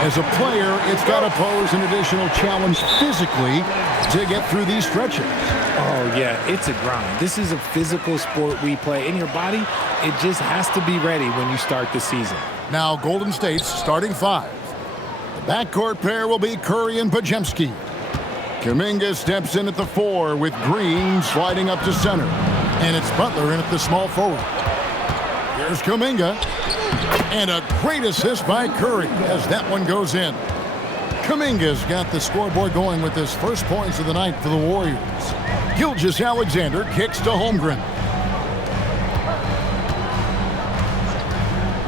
As a player, it's got to pose an additional challenge physically to get through these stretches. Oh, yeah, it's a grind. This is a physical sport we play. And your body, it just has to be ready when you start the season. Now, Golden State's starting five. The backcourt pair will be Curry and Podziemski. Kuminga steps in at the 4 with Green sliding up to center. And it's Butler in at the small forward. Here's Kuminga. And a great assist by Curry as that one goes in. Kuminga's got the scoreboard going with his first points of the night for the Warriors. Gilgeous-Alexander kicks to Holmgren.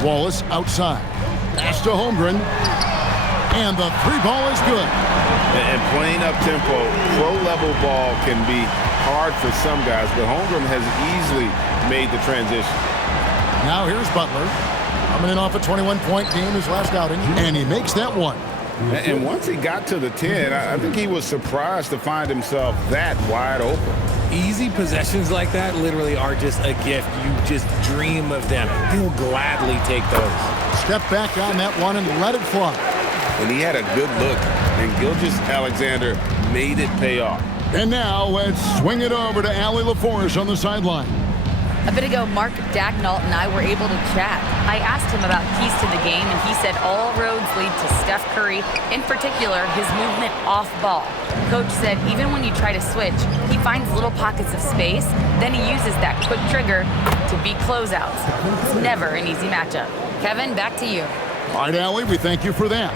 Wallace outside. Pass to Holmgren. And the 3-ball is good. And playing up-tempo, pro-level ball can be hard for some guys, but Holmgren has easily made the transition. Now here's Butler. Coming in off a 21-point game his last outing, and he makes that one. And once he got to the 10, I think he was surprised to find himself that wide open. Easy possessions like that literally are just a gift. You just dream of them. He'll gladly take those. Step back on that one and let it fly. And he had a good look, and Gilgeous-Alexander made it pay off. And now let's swing it over to Allie LaForce on the sideline. A bit ago, Mark Dagnall and I were able to chat. I asked him about keys to the game, and he said all roads lead to Steph Curry, in particular, his movement off ball. Coach said even when you try to switch, he finds little pockets of space, then he uses that quick trigger to beat closeouts. It's never an easy matchup. Kevin, back to you. All right, Allie, we thank you for that.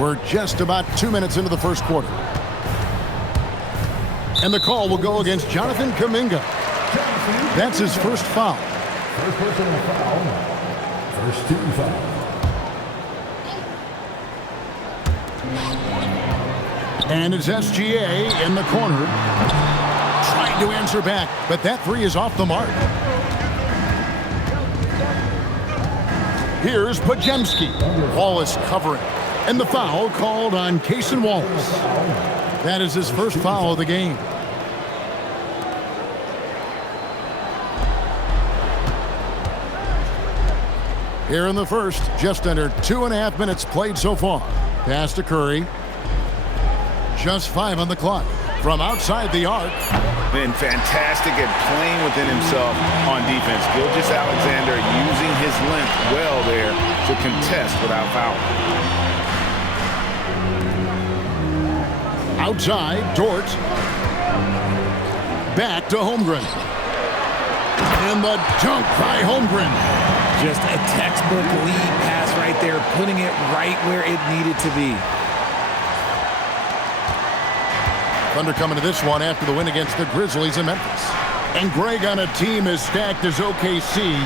We're just about 2 minutes into the first quarter. And the call will go against Jonathan Kuminga. That's his first foul. First personal foul. First team foul. And it's SGA in the corner. Trying to answer back, but that 3 is off the mark. Here's Podziemski. Wallace covering. And the foul called on Cason Wallace. That is his first foul of the game. Here in the first, just under 2.5 minutes played so far. Pass to Curry. Just 5 on the clock. From outside the arc. Been fantastic at playing within himself on defense. Gilgeous-Alexander using his length well there to contest without fouling. Outside, Dort. Back to Holmgren. And the dunk by Holmgren. Just a textbook lead pass right there, putting it right where it needed to be. Thunder coming to this one after the win against the Grizzlies in Memphis. And Greg, on a team as stacked as OKC,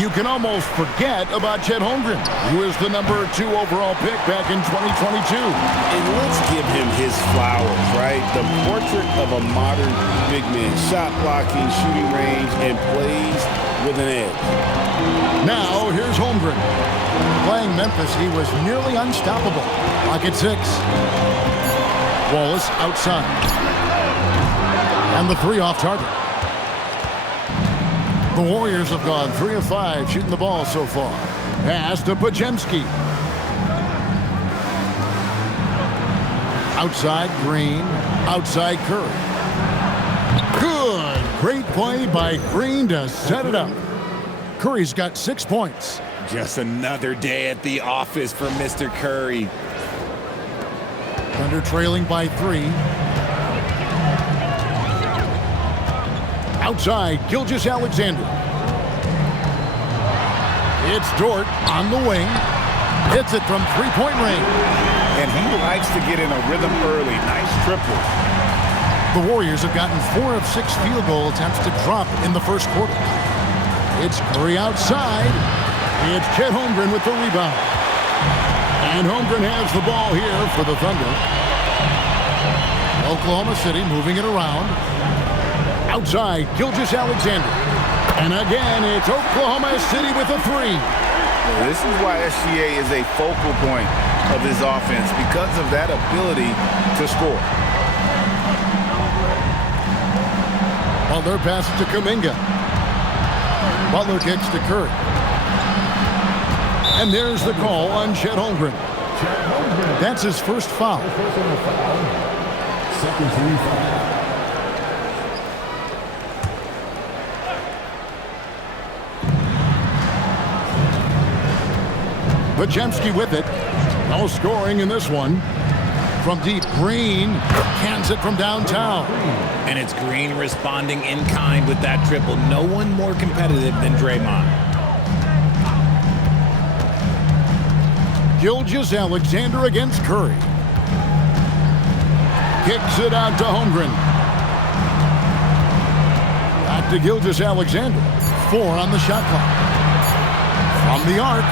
you can almost forget about Chet Holmgren, who is the number 2 overall pick back in 2022. And let's give him his flowers, right? The portrait of a modern big man. Shot blocking, shooting range, and plays with an edge. Now, here's Holmgren. Playing Memphis, he was nearly unstoppable. Clock at 6. Wallace outside. And the 3 off target. The Warriors have gone 3 of 5 shooting the ball so far. Pass to Podziemski. Outside Green. Outside Curry. Good. Great play by Green to set it up. Curry's got 6 points. Just another day at the office for Mr. Curry. Thunder trailing by 3. Outside, Gilgeous-Alexander. It's Dort on the wing. Hits it from 3-point range. And he likes to get in a rhythm early. Nice triple. The Warriors have gotten 4 of 6 field goal attempts to drop in the first quarter. It's Curry outside. It's Chet Holmgren with the rebound. And Holmgren has the ball here for the Thunder. Oklahoma City moving it around. Outside, Gilgeous-Alexander. And again, it's Oklahoma City with a 3. This is why SGA is a focal point of this offense, because of that ability to score. Butler passes to Kuminga. Butler kicks to Curry. And there's the call on Chet Holmgren. That's his first foul. Second team foul. Bajemski with it. No scoring in this one. From deep, Green cans it from downtown. And it's Green responding in kind with that triple. No one more competitive than Draymond. Gilgeous-Alexander against Curry. Kicks it out to Holmgren. Back to Gilgeous-Alexander. 4 on the shot clock. From the arc.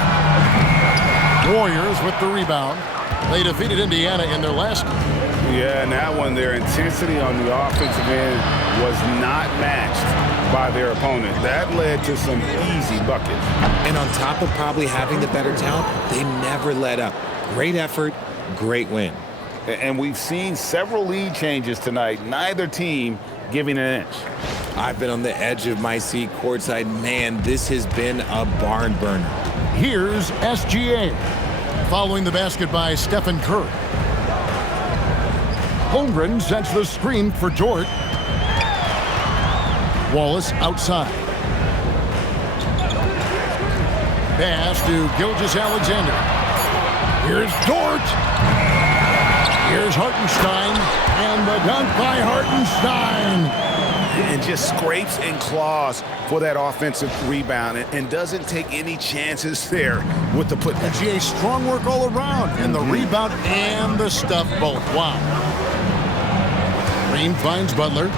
Warriors with the rebound. They defeated Indiana in their last game. Yeah, and that one, their intensity on the offensive end was not matched by their opponent. That led to some easy buckets. And on top of probably having the better talent, they never let up. Great effort, great win. And we've seen several lead changes tonight, neither team giving an inch. I've been on the edge of my seat courtside. Man, this has been a barn burner. Here's SGA. Following the basket by Stephen Curry. Holmgren sets the screen for Dort. Wallace outside. Pass to Gilgeous-Alexander. Here's Dort. Here's Hartenstein. And the dunk by Hartenstein. And just scrapes and claws for that offensive rebound and doesn't take any chances there with the putback. SGA strong work all around. And the rebound and the stuff both. Wow. Green finds Butler.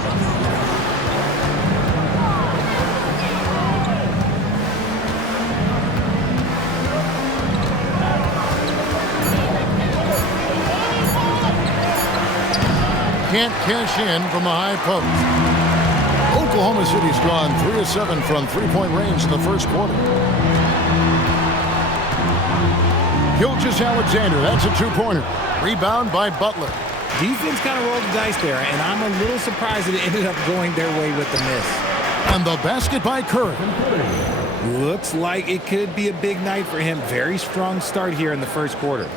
Can't cash in from the high post. Oklahoma City's gone 3 of 7 from three-point range in the first quarter. Gilgeous-Alexander, that's a two-pointer. Rebound by Butler. Defense kind of rolled the dice there, and I'm a little surprised that it ended up going their way with the miss. And the basket by Curry. Looks like it could be a big night for him. Very strong start here in the first quarter.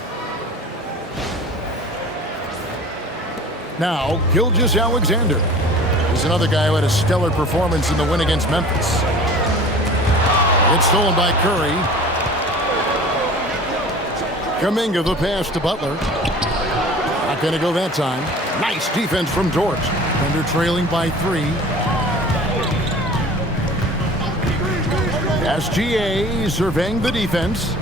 Now, Gilgeous-Alexander is another guy who had a stellar performance in the win against Memphis. It's stolen by Curry. Kuminga the pass to Butler. Not going to go that time. Nice defense from Dort. Thunder trailing by 3. SGA surveying the defense.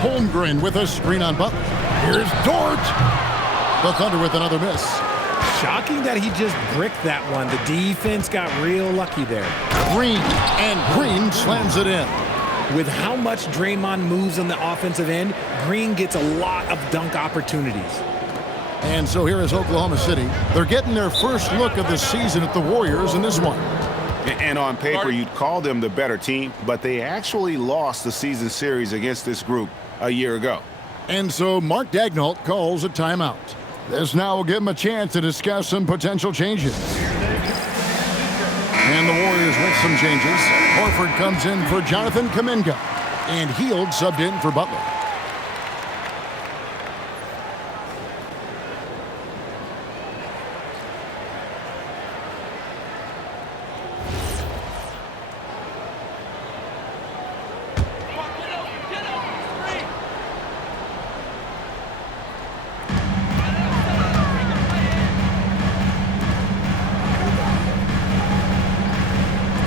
Holmgren with a screen on Butler. Here's Dort. The Thunder with another miss. Shocking that he just bricked that one. The defense got real lucky there. Green, and Green slams it in. With how much Draymond moves on the offensive end, Green gets a lot of dunk opportunities. And so here is Oklahoma City. They're getting their first look of the season at the Warriors in this one. And on paper, you'd call them the better team, but they actually lost the season series against this group a year ago. And so Mark Daigneault calls a timeout. This now will give him a chance to discuss some potential changes. And the Warriors with some changes. Horford comes in for Jonathan Kuminga. And Hield subbed in for Butler.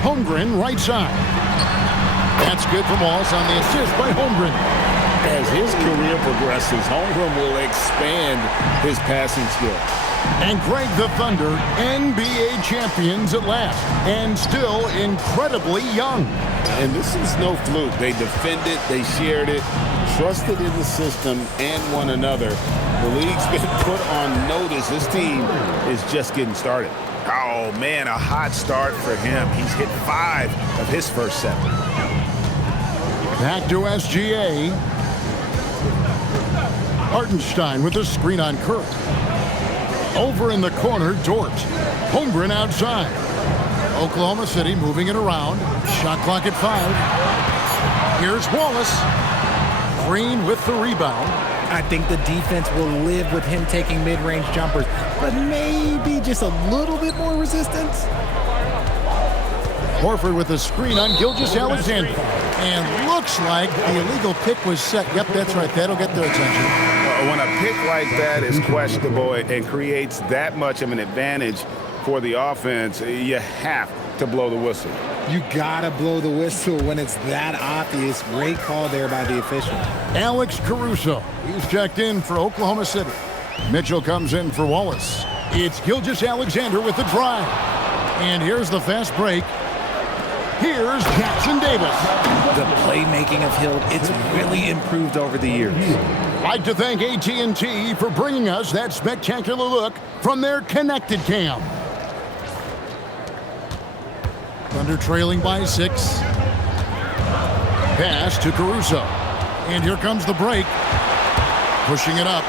Holmgren right side. That's good from Wallace on the assist by Holmgren. As his career progresses, Holmgren will expand his passing skill. And Greg, the Thunder, NBA champions at last, and still incredibly young. And this is no fluke. They defended, they shared it, trusted in the system and one another. The league's been put on notice. This team is just getting started. Oh, man, a hot start for him. He's hit 5 of his first 7. Back to SGA. Hartenstein with a screen on Curry. Over in the corner, Dort. Holmgren outside. Oklahoma City moving it around. Shot clock at 5. Here's Wallace. Green with the rebound. I think the defense will live with him taking mid-range jumpers, but maybe just a little bit more resistance. Horford with a screen on Gilgeous-Alexander. And looks like the illegal pick was set. Yep, that's right. That'll get their attention. When a pick like that is questionable and creates that much of an advantage for the offense, you have to blow the whistle. You gotta blow the whistle when it's that obvious. Great call there by the official. Alex Caruso. He's checked in for Oklahoma City. Mitchell comes in for Wallace. It's Gilgeous-Alexander with the drive. And here's the fast break. Here's Jackson Davis. The playmaking of Hill, it's really improved over the years. Like to thank AT&T for bringing us that spectacular look from their connected cam. Thunder trailing by 6. Pass to Caruso. And here comes the break. Pushing it up.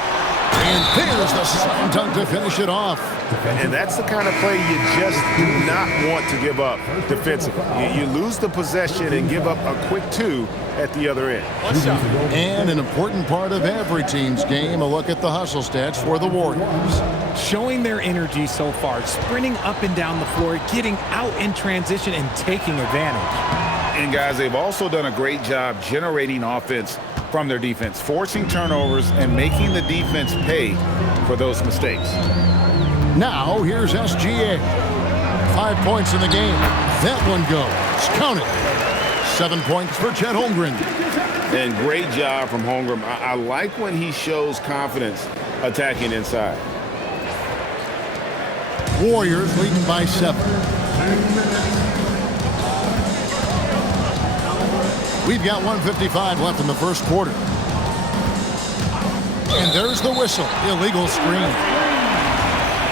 And there's the slam dunk to finish it off. And that's the kind of play you just do not want to give up defensively. You lose the possession and give up a quick 2 at the other end. And an important part of every team's game, a look at the hustle stats for the Warriors. Showing their energy so far, sprinting up and down the floor, getting out in transition and taking advantage. And guys, they've also done a great job generating offense from their defense, forcing turnovers and making the defense pay for those mistakes. Now, here's SGA. 5 points in the game. That one goes. Count it. 7 points for Chet Holmgren. And great job from Holmgren. I like when he shows confidence attacking inside. Warriors leading by 7. We've got 1:55 left in the first quarter. And there's the whistle. Illegal screen.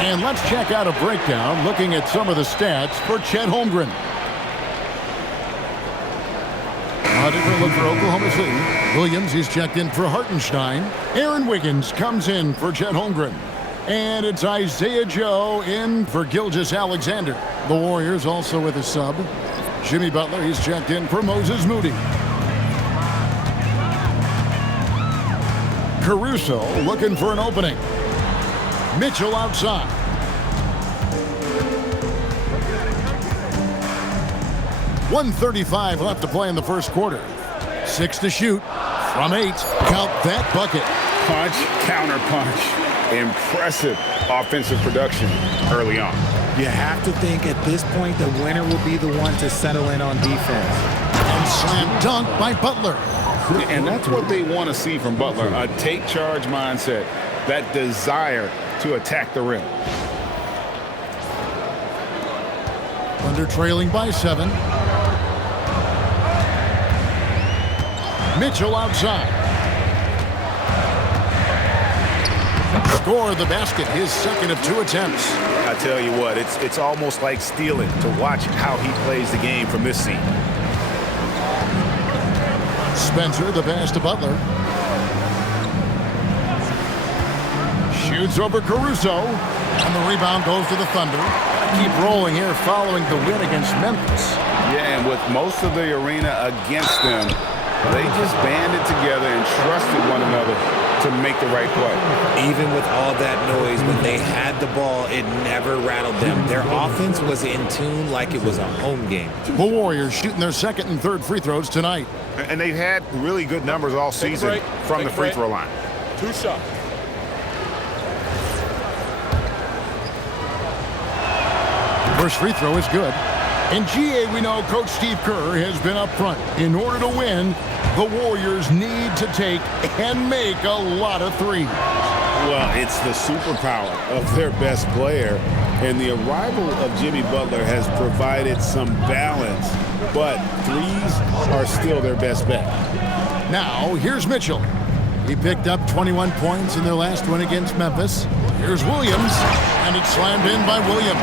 And let's check out a breakdown looking at some of the stats for Chet Holmgren. A different look for Oklahoma City. Williams, he's checked in for Hartenstein. Aaron Wiggins comes in for Chet Holmgren. And it's Isaiah Joe in for Gilgeous-Alexander. The Warriors also with a sub. Jimmy Butler, he's checked in for Moses Moody. Caruso looking for an opening. Mitchell outside. .135 left to play in the first quarter. 6 to shoot. From 8. Count that bucket. Punch, counter punch. Impressive offensive production early on. You have to think at this point the winner will be the one to settle in on defense. And slam dunk by Butler. And that's what they want to see from Butler, a take charge mindset, that desire to attack the rim. Thunder trailing by 7. Mitchell outside. Score the basket, his second of 2 attempts. I tell you what, it's almost like stealing to watch how he plays the game from this scene. Spencer, the pass to Butler. Shoots over Caruso. And the rebound goes to the Thunder. Keep rolling here following the win against Memphis. Yeah, and with most of the arena against them, they just banded together and trusted one another to make the right play. Even with all that noise, when they had the ball, it never rattled them. Their offense was in tune like it was a home game. The Warriors shooting their second and third free throws tonight. And they've had really good numbers all season from the free throw line. 2 shots. First free throw is good. In GA, we know Coach Steve Kerr has been up front. In order to win, the Warriors need to take and make a lot of threes. Well, it's the superpower of their best player, and the arrival of Jimmy Butler has provided some balance, but threes are still their best bet. Now, here's Mitchell. He picked up 21 points in their last win against Memphis. Here's Williams, and it's slammed in by Williams.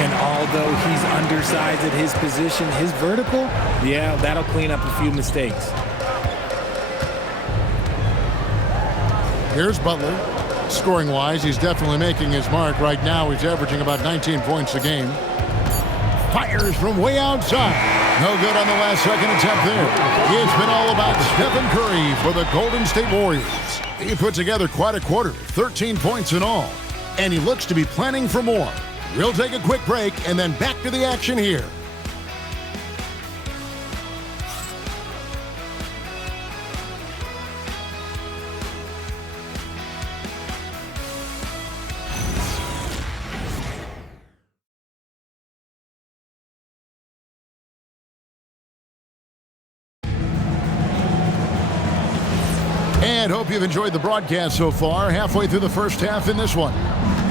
And although he's undersized at his position, his vertical, yeah, that'll clean up a few mistakes. Here's Butler. Scoring-wise, he's definitely making his mark. Right now, he's averaging about 19 points a game. Fires from way outside. No good on the last second attempt there. It's been all about Stephen Curry for the Golden State Warriors. He put together quite a quarter, 13 points in all. And he looks to be planning for more. We'll take a quick break and then back to the action here. And hope you've enjoyed the broadcast so far. Halfway through the first half in this one.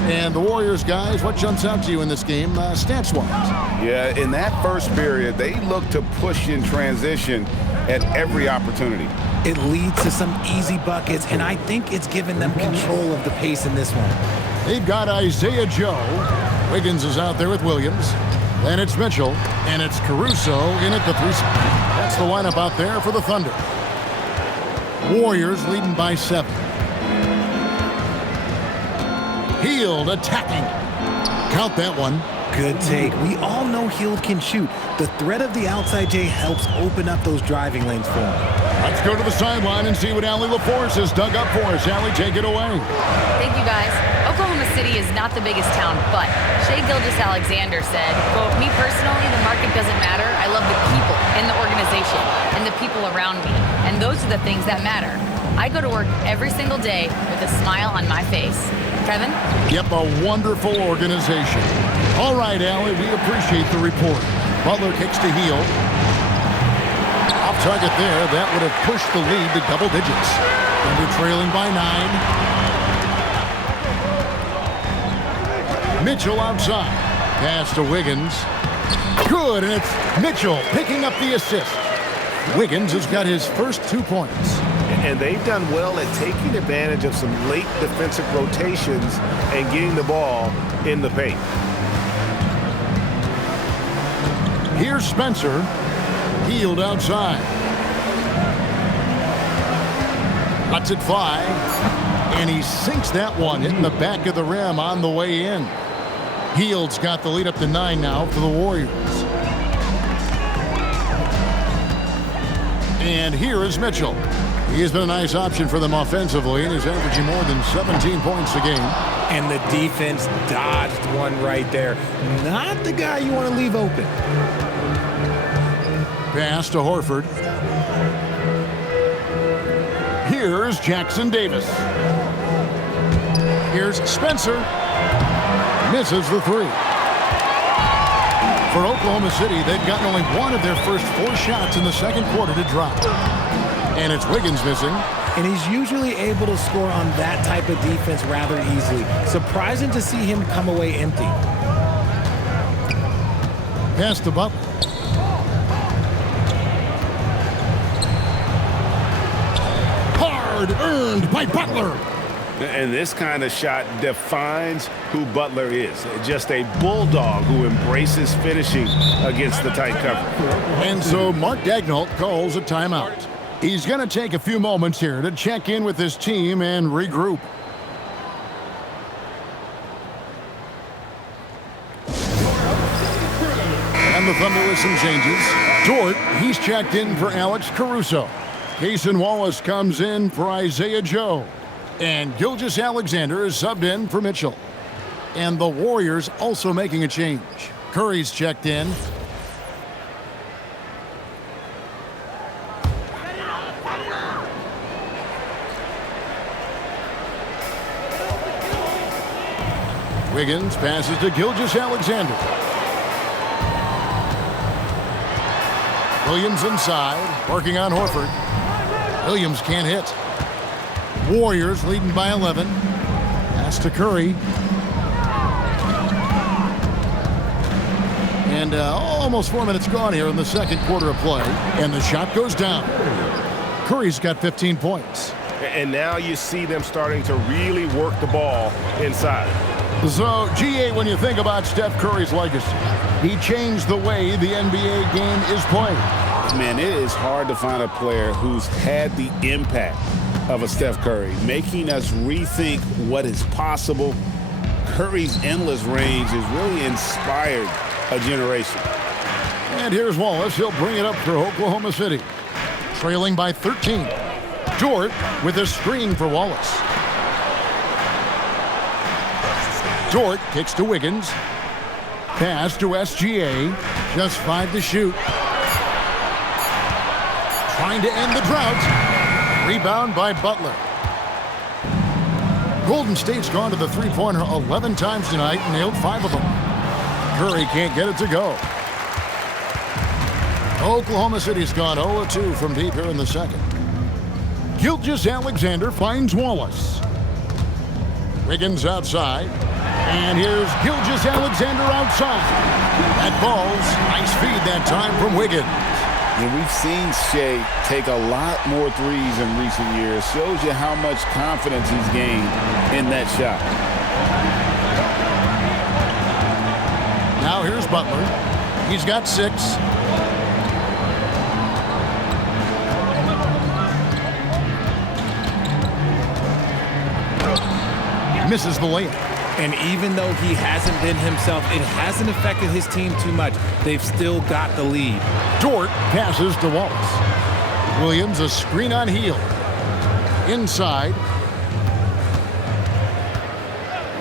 And the Warriors, guys, what jumps out to you in this game, stats-wise? Yeah, in that first period, they looked to push in transition at every opportunity. It leads to some easy buckets, and I think it's given them control of the pace in this one. They've got Isaiah Joe. Wiggins is out there with Williams. Then it's Mitchell, and it's Caruso in at the 3. That's the lineup out there for the Thunder. Warriors leading by 7. Hield attacking. Count that one. Good take. We all know Hield can shoot. The threat of the outside J helps open up those driving lanes for him. Let's go to the sideline and see what Allie LaForce has dug up for us. Allie, take it away. Thank you, guys. Oklahoma City is not the biggest town, but Shai Gilgeous-Alexander said, quote, "Me personally, the market doesn't matter. I love the people in the organization and the people around me. And those are the things that matter. I go to work every single day with a smile on my face." Kevin? Yep, a wonderful organization. All right, Allie, we appreciate the report. Butler kicks to Hield. Off target there. That would have pushed the lead to double digits. Thunder trailing by 9. Mitchell outside. Pass to Wiggins. Good, and it's Mitchell picking up the assist. Wiggins has got his first 2 points. And they've done well at taking advantage of some late defensive rotations and getting the ball in the paint. Here's Spencer. Hield outside. Lets it fly. And he sinks that one, hitting the back of the rim on the way in. Hield's got the lead up to 9 now for the Warriors. And here is Mitchell. He has been a nice option for them offensively, and he's averaging more than 17 points a game. And the defense dodged one right there. Not the guy you want to leave open. Pass to Horford. Here's Jackson Davis. Here's Spencer. Misses the 3. For Oklahoma City, they've gotten only one of their first 4 shots in the second quarter to drop. And it's Wiggins missing. And he's usually able to score on that type of defense rather easily. Surprising to see him come away empty. Pass to Butler. Hard earned by Butler. And this kind of shot defines who Butler is. Just a bulldog who embraces finishing against the tight cover. And so Mark Daigneault calls a timeout. He's going to take a few moments here to check in with his team and regroup. And the Thunder with some changes. Dort, he's checked in for Alex Caruso. Cason Wallace comes in for Isaiah Joe. And Gilgeous-Alexander is subbed in for Mitchell. And the Warriors also making a change. Curry's checked in. Wiggins passes to Gilgeous-Alexander. Williams inside, working on Horford. Williams can't hit. Warriors leading by 11. Pass to Curry. And almost 4 minutes gone here in the second quarter of play. And the shot goes down. Curry's got 15 points. And now you see them starting to really work the ball inside. So, GA, when you think about Steph Curry's legacy, he changed the way the NBA game is played. Man, it is hard to find a player who's had the impact of a Steph Curry, making us rethink what is possible. Curry's endless range has really inspired a generation. And here's Wallace. He'll bring it up for Oklahoma City. Trailing by 13. Dort with a screen for Wallace. Dort kicks to Wiggins. Pass to SGA. Just 5 to shoot. Trying to end the drought. Rebound by Butler. Golden State's gone to the three-pointer 11 times tonight and nailed 5 of them. Curry can't get it to go. Oklahoma City's gone 0-2 from deep here in the second. Gilgeous-Alexander finds Wallace. Wiggins outside. And here's Gilgeous-Alexander outside. That ball's nice feed that time from Wiggins. And we've seen Shai take a lot more threes in recent years. Shows you how much confidence he's gained in that shot. Now here's Butler. He's got 6. Misses the layup. And even though he hasn't been himself, it hasn't affected his team too much. They've still got the lead. Dort passes to Wallace. Williams a screen on heel. Inside.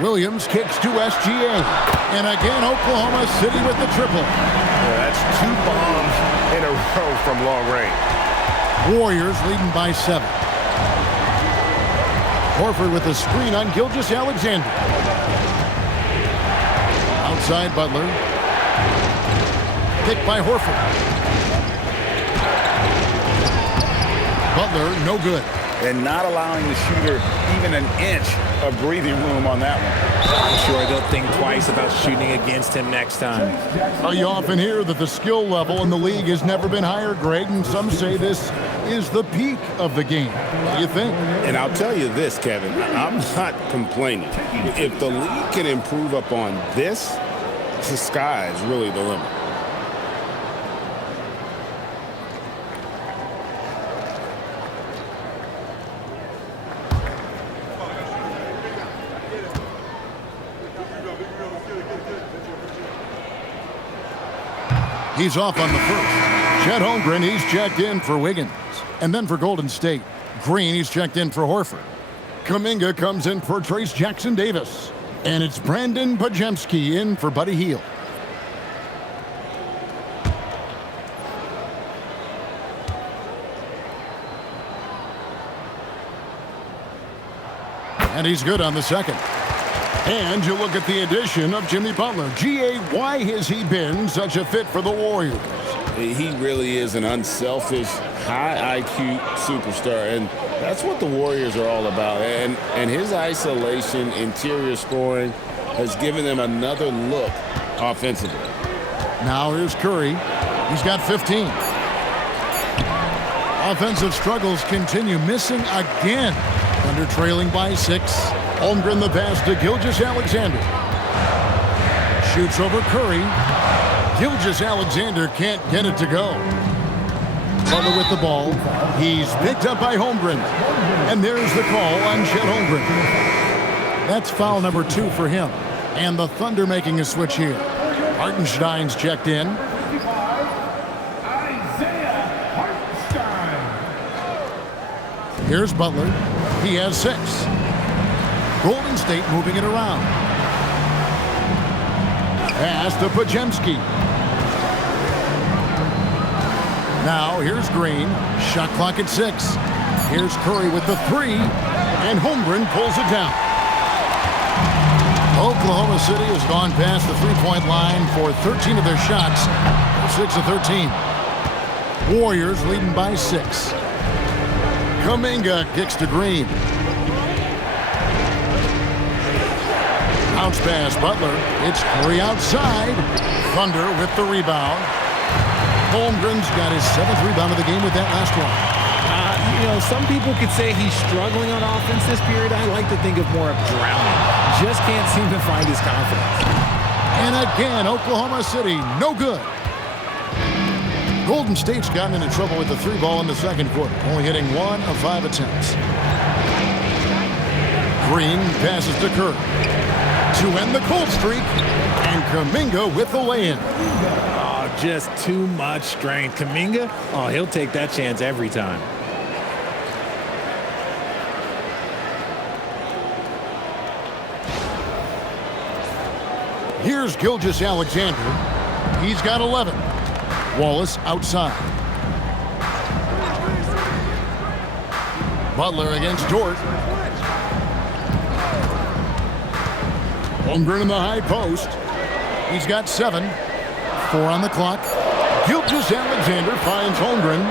Williams kicks to SGA. And again, Oklahoma City with the triple. Yeah, that's 2 bombs in a row from long range. Warriors leading by 7. Horford with a screen on Gilgeous-Alexander. Outside Butler. Picked by Horford. Butler, no good. And not allowing the shooter even an inch of breathing room on that one. I'm sure they'll think twice about shooting against him next time. You often hear that the skill level in the league has never been higher, Greg, and some say this is the peak of the game. What do you think? And I'll tell you this, Kevin, I'm not complaining. If the league can improve upon this, the sky is really the limit. He's off on the first. Chet Holmgren, he's checked in for Wiggins. And then for Golden State. Green, he's checked in for Horford. Kuminga comes in for Trace Jackson-Davis. And it's Brandon Pajemski in for Buddy Hield. And he's good on the second. And you look at the addition of Jimmy Butler. G.A., why has he been such a fit for the Warriors? He really is an unselfish, high IQ superstar, and that's what the Warriors are all about. And his isolation, interior scoring has given them another look offensively. Now here's Curry. He's got 15. Offensive struggles continue, missing again. Under trailing by 6. Holmgren the pass to Gilgeous-Alexander. Shoots over Curry. Gilgeous-Alexander can't get it to go. Butler with the ball. He's picked up by Holmgren. And there's the call on Chet Holmgren. That's foul number 2 for him. And the Thunder making a switch here. Hartenstein's checked in. Here's Butler. He has 6. Golden State moving it around. Pass to Pajemski. Now here's Green. Shot clock at 6. Here's Curry with the 3. And Holmgren pulls it down. Oklahoma City has gone past the three-point line for 13 of their shots. 6 of 13. Warriors leading by 6. Kuminga kicks to Green. Bounce pass, Butler. It's Curry outside. Thunder with the rebound. Holmgren's got his 7th rebound of the game with that last one. Some people could say he's struggling on offense this period. I like to think of more of drowning. Just can't seem to find his confidence. And again, Oklahoma City, no good. Golden State's gotten into trouble with the 3-ball in the second quarter, only hitting 1 of 5 attempts. Green passes to Curry. to end the cold streak. And Kuminga with the lay-in. Oh, just too much strength. Kuminga, oh, he'll take that chance every time. Here's Gilgeous-Alexander. He's got 11. Wallace outside. Butler against Dort. Holmgren in the high post. He's got 7. 4 on the clock. Gilgeous-Alexander finds Holmgren.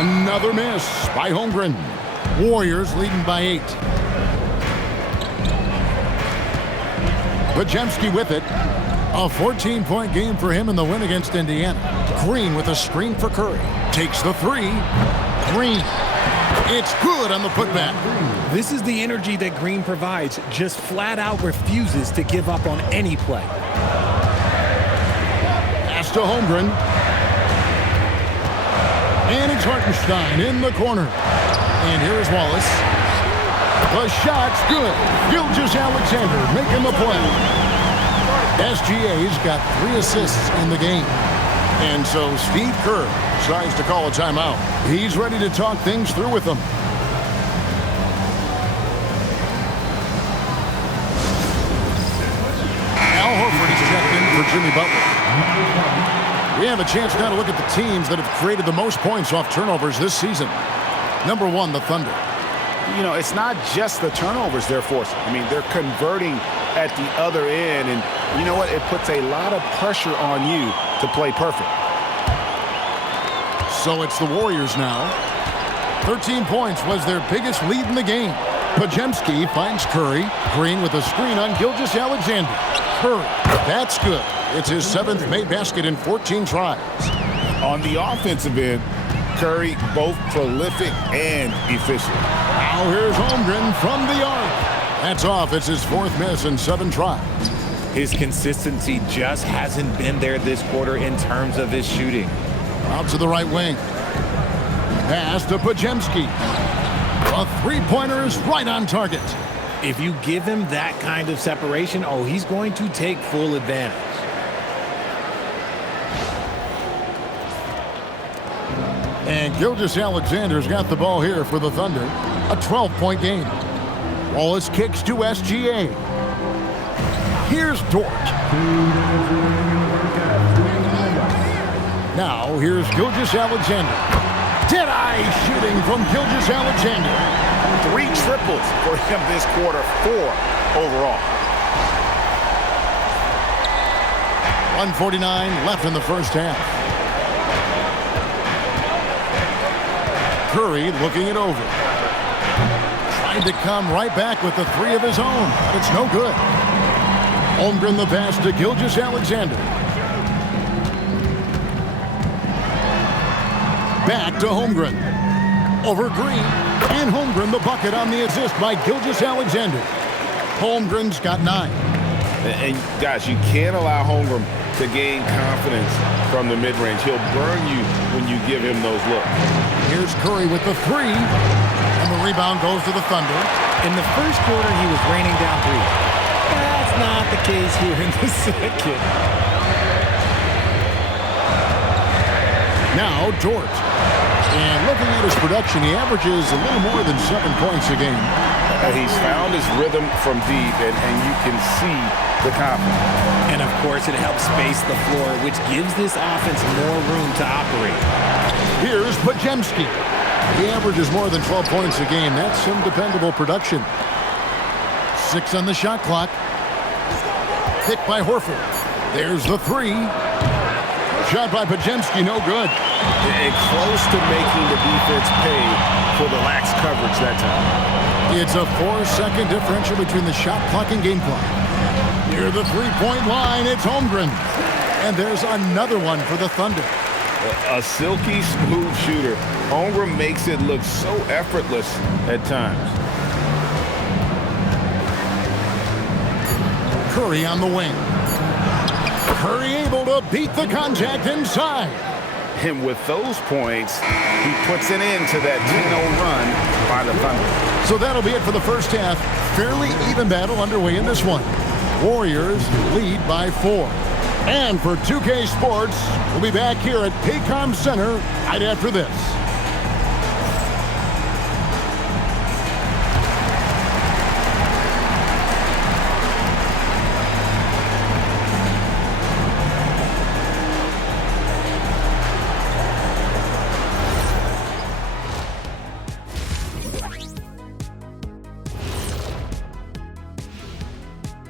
Another miss by Holmgren. Warriors leading by 8. Podziemski with it. A 14-point game for him in the win against Indiana. Green with a screen for Curry. Takes the 3. Green. It's good on the putback. This is the energy that Green provides. Just flat out refuses to give up on any play. Pass to Holmgren. And it's Hartenstein in the corner. And here's Wallace. The shot's good. Gilgeous-Alexander making the play. SGA's got 3 assists in the game. And so Steve Kerr decides to call a timeout. He's ready to talk things through with them. Al Horford is checked in for Jimmy Butler. We have a chance now to look at the teams that have created the most points off turnovers this season. Number 1, the Thunder. You know, it's not just the turnovers they're forcing. I mean, they're converting at the other end, and you know what? It puts a lot of pressure on you to play perfect. So it's the Warriors now. 13 points was their biggest lead in the game. Podziemski finds Curry. Green with a screen on Gilgeous-Alexander. Curry, that's good. It's his 7th made basket in 14 tries. On the offensive end, Curry both prolific and efficient. Now here's Holmgren from the arc. That's off. It's his 4th miss in 7 tries. His consistency just hasn't been there this quarter in terms of his shooting. Out to the right wing. Pass to Podziemski. A 3-pointer is right on target. If you give him that kind of separation, oh, he's going to take full advantage. And Gilgeous-Alexander's got the ball here for the Thunder. A 12-point game. Wallace kicks to SGA. Here's Dort. Now here's Gilgeous-Alexander. Dead-eye shooting from Gilgeous-Alexander. 3 triples for him this quarter, 4 overall. 1:49 left in the first half. Curry looking it over. Trying to come right back with the 3 of his own, but it's no good. Holmgren the pass to Gilgeous-Alexander. Back to Holmgren. Over Green. And Holmgren the bucket on the assist by Gilgeous-Alexander. Holmgren's got 9. And guys, you can't allow Holmgren to gain confidence from the mid-range. He'll burn you when you give him those looks. Here's Curry with the 3. And the rebound goes to the Thunder. In the first quarter, he was raining down 3. That's not the case here in the second. Now Dort. And looking at his production, he averages a little more than 7 points a game. He's found his rhythm from deep, and you can see the confidence. And, of course, it helps space the floor, which gives this offense more room to operate. Here's Podziemski. He averages more than 12 points a game. That's some dependable production. 6 on the shot clock. Picked by Horford. There's the 3. Shot by Podziemski, no good. And close to making the defense pay for the lax coverage that time. It's a 4-second differential between the shot clock and game clock. Near the 3-point line, it's Holmgren. And there's another one for the Thunder. A silky smooth shooter. Holmgren makes it look so effortless at times. Curry on the wing. Curry able to beat the contact inside. And with those points, he puts an end to that 10-0 run by the Thunder. So that'll be it for the first half. Fairly even battle underway in this one. Warriors lead by 4. And for 2K Sports, we'll be back here at Paycom Center right after this.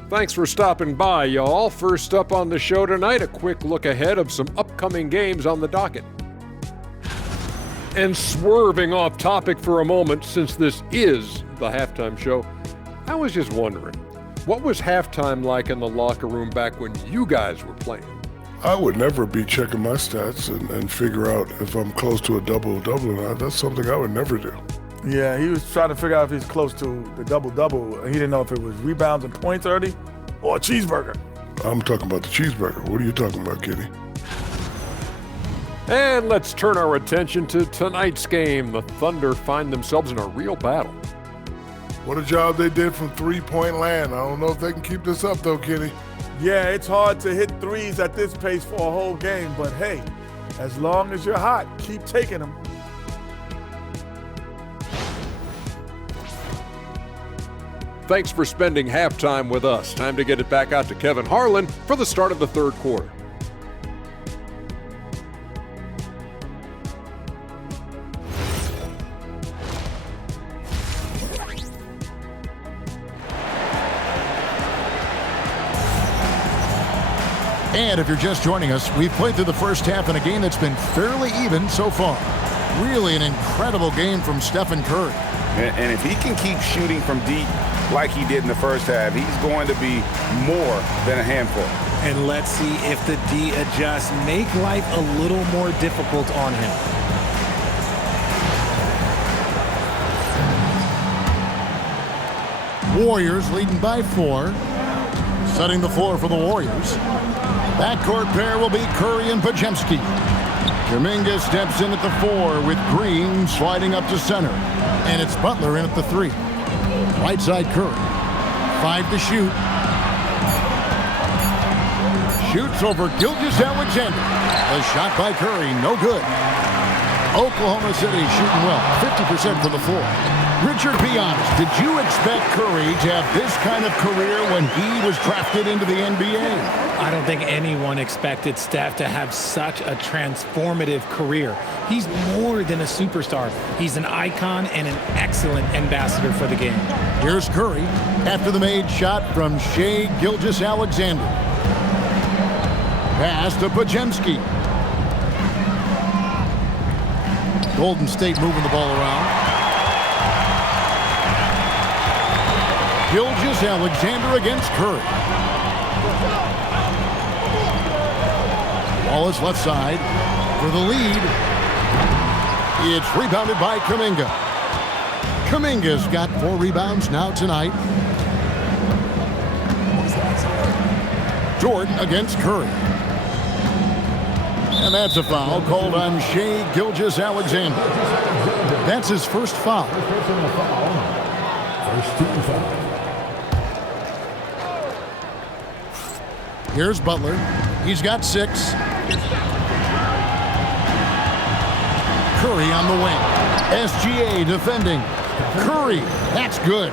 Thanks for stopping by, y'all. First up on the show tonight, a quick look ahead of some upcoming games on the docket. And swerving off topic for a moment, since this is the halftime show, I was just wondering, what was halftime like in the locker room back when you guys were playing? I would never be checking my stats and figure out if I'm close to a double-double or not. That's something I would never do. Yeah, he was trying to figure out if he's close to the double-double. He didn't know if it was rebounds and points already or a cheeseburger. I'm talking about the cheeseburger. What are you talking about, Kitty? And let's turn our attention to tonight's game. The Thunder find themselves in a real battle. What a job they did from three-point land. I don't know if they can keep this up, though, Kitty. Yeah, it's hard to hit threes at this pace for a whole game, but hey, as long as you're hot, keep taking them. Thanks for spending halftime with us. Time to get it back out to Kevin Harlan for the start of the third quarter. And if you're just joining us, we've played through the first half in a game that's been fairly even so far. Really an incredible game from Stephen Curry. And if he can keep shooting from deep like he did in the first half, he's going to be more than a handful. And let's see if the D adjusts, make life a little more difficult on him. Warriors leading by 4. Setting the floor for the Warriors. Backcourt pair will be Curry and Podziemski. Kuminga steps in at the 4 with Green sliding up to center. And it's Butler in at the 3. Right side Curry. 5 to shoot. Shoots over Gilgeous-Alexander. A shot by Curry, no good. Oklahoma City shooting well, 50% from the floor. Richard, be honest, did you expect Curry to have this kind of career when he was drafted into the NBA? I don't think anyone expected Steph to have such a transformative career. He's more than a superstar. He's an icon and an excellent ambassador for the game. Here's Curry after the made shot from Shai Gilgeous-Alexander. Pass to Podziemski. Golden State moving the ball around. Gilgeous-Alexander against Curry. Wallace left side for the lead. It's rebounded by Kuminga. Kuminga's got 4 rebounds now tonight. Jordan against Curry. And that's a foul called on Shai Gilgeous-Alexander. That's his first foul. First team foul. Here's Butler. He's got 6. Curry on the wing. SGA defending. Curry, that's good.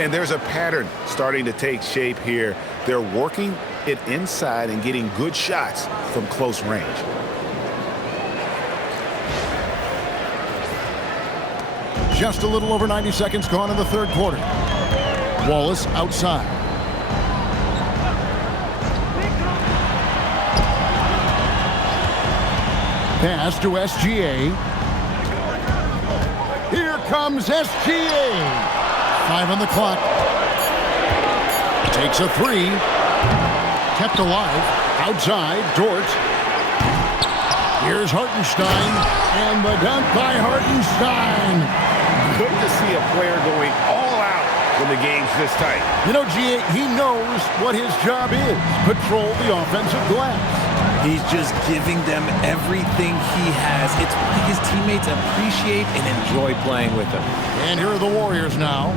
And there's a pattern starting to take shape here. They're working it inside and getting good shots from close range. Just a little over 90 seconds gone in the third quarter. Wallace outside. Pass to SGA. Here comes SGA. 5 on the clock. Takes a 3. Kept alive. Outside, Dort. Here's Hartenstein. And the dunk by Hartenstein. Good to see a player going all out when the game's this tight. You know, G.A., he knows what his job is. Patrol the offensive glass. He's just giving them everything he has. It's why his teammates appreciate and enjoy playing with him. And here are the Warriors now,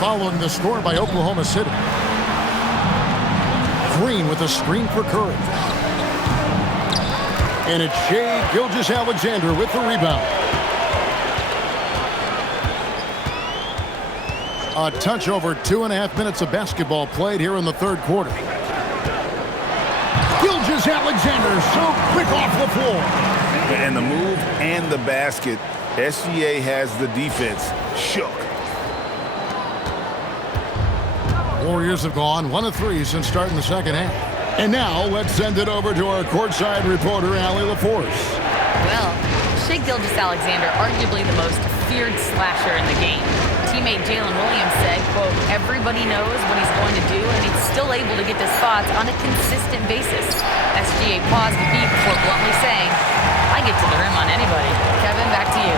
following the score by Oklahoma City. Green with a screen for Curry. And it's Shai Gilgeous-Alexander with the rebound. A touch over 2.5 minutes of basketball played here in the third quarter. Gilgeous-Alexander so quick off the floor. And the move and the basket, SGA has the defense shook. Warriors have gone 1 of 3 since starting the second half. And now let's send it over to our courtside reporter, Allie LaForce. Well, Shai Gilgeous-Alexander, arguably the most feared slasher in the game. Teammate Jalen Williams said, quote, everybody knows what he's going to do, and he's still able to get to spots on a consistent basis. SGA paused a beat before bluntly saying, I get to the rim on anybody. Kevin, back to you.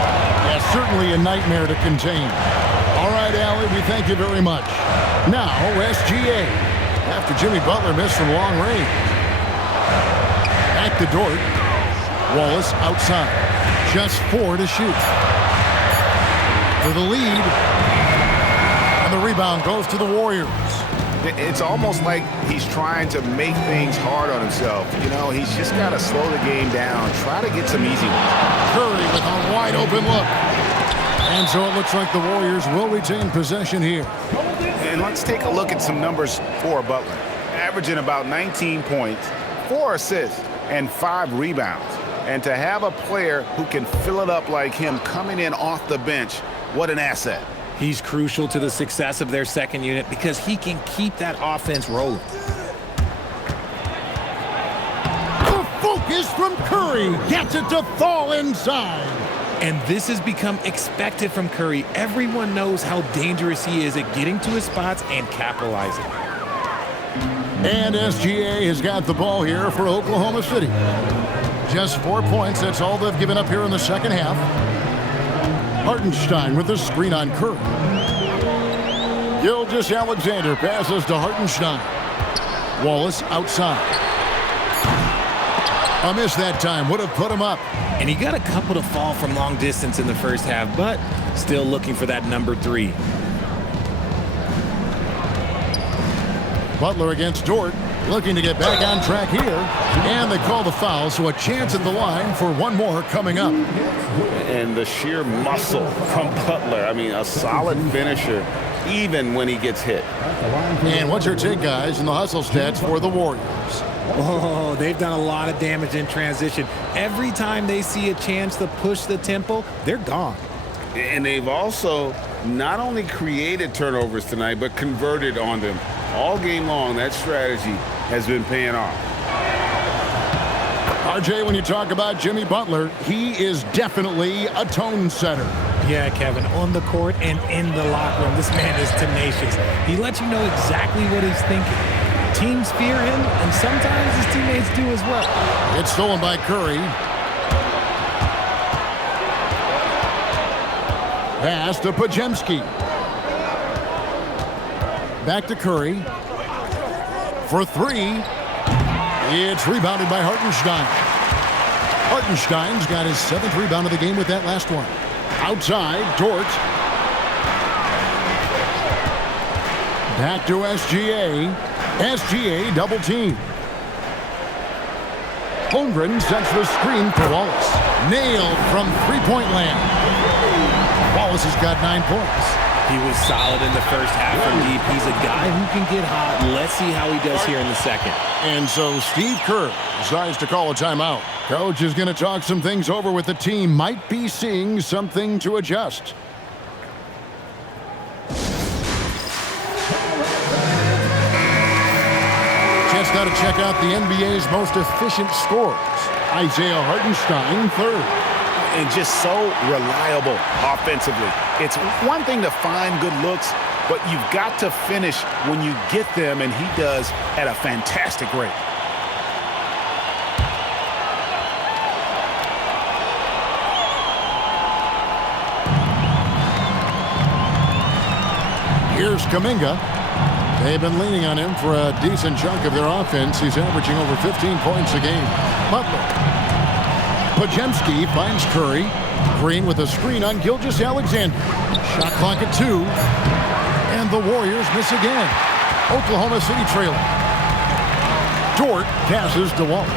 Yeah, certainly a nightmare to contain. All right, Allie, we thank you very much. Now, SGA, after Jimmy Butler missed from long range. Back to Dort. Wallace outside. Just 4 to shoot. For the lead. And the rebound goes to the Warriors. It's almost like he's trying to make things hard on himself. You know, he's just got to slow the game down, try to get some easy ones. Curry with a wide open look. And so it looks like the Warriors will retain possession here. And let's take a look at some numbers for Butler. Averaging about 19 points, 4 assists, and 5 rebounds. And to have a player who can fill it up like him coming in off the bench, what an asset. He's crucial to the success of their second unit because he can keep that offense rolling. The focus from Curry gets it to fall inside. And this has become expected from Curry. Everyone knows how dangerous he is at getting to his spots and capitalizing. And SGA has got the ball here for Oklahoma City. Just 4 points, that's all they've given up here in the second half. Hartenstein with a screen on Curry. Gilgeous-Alexander passes to Hartenstein. Wallace outside. A miss that time would have put him up. And he got a couple to fall from long distance in the first half, but still looking for that number 3. Butler against Dort, looking to get back on track here. And they call the foul, so a chance at the line for one more coming up. And the sheer muscle from Butler. I mean, a solid finisher, even when he gets hit. And what's your take, guys, in the hustle stats for the Warriors? Oh, they've done a lot of damage in transition. Every time they see a chance to push the tempo, they're gone. And they've also not only created turnovers tonight, but converted on them. All game long, that strategy has been paying off. RJ, when you talk about Jimmy Butler, he is definitely a tone setter. Yeah, Kevin, on the court and in the locker room, this man is tenacious. He lets you know exactly what he's thinking. Teams fear him, and sometimes his teammates do as well. It's stolen by Curry. Pass to Pajemski. Back to Curry. For 3. It's rebounded by Hartenstein. Hartenstein's got his 7th rebound of the game with that last one. Outside, Dort. Back to SGA. SGA double team. Holmgren sets the screen for Wallace. Nailed from three-point land. Wallace has got 9 points. He was solid in the first half from deep. He's a guy who can get hot. Let's see how he does here in the second. And so Steve Kerr decides to call a timeout. Coach is going to talk some things over with the team. Might be seeing something to adjust. Chance now to check out the NBA's most efficient scorers. Isaiah Hartenstein, 3rd. And just so reliable offensively. It's one thing to find good looks, but you've got to finish when you get them, and he does at a fantastic rate. Here's Kuminga. They've been leaning on him for a decent chunk of their offense. He's averaging over 15 points a game. Butler. Podziemski finds Curry. Green with a screen on Gilgeous-Alexander. Shot clock at 2. And the Warriors miss again. Oklahoma City trailing. Dort passes to Wallace.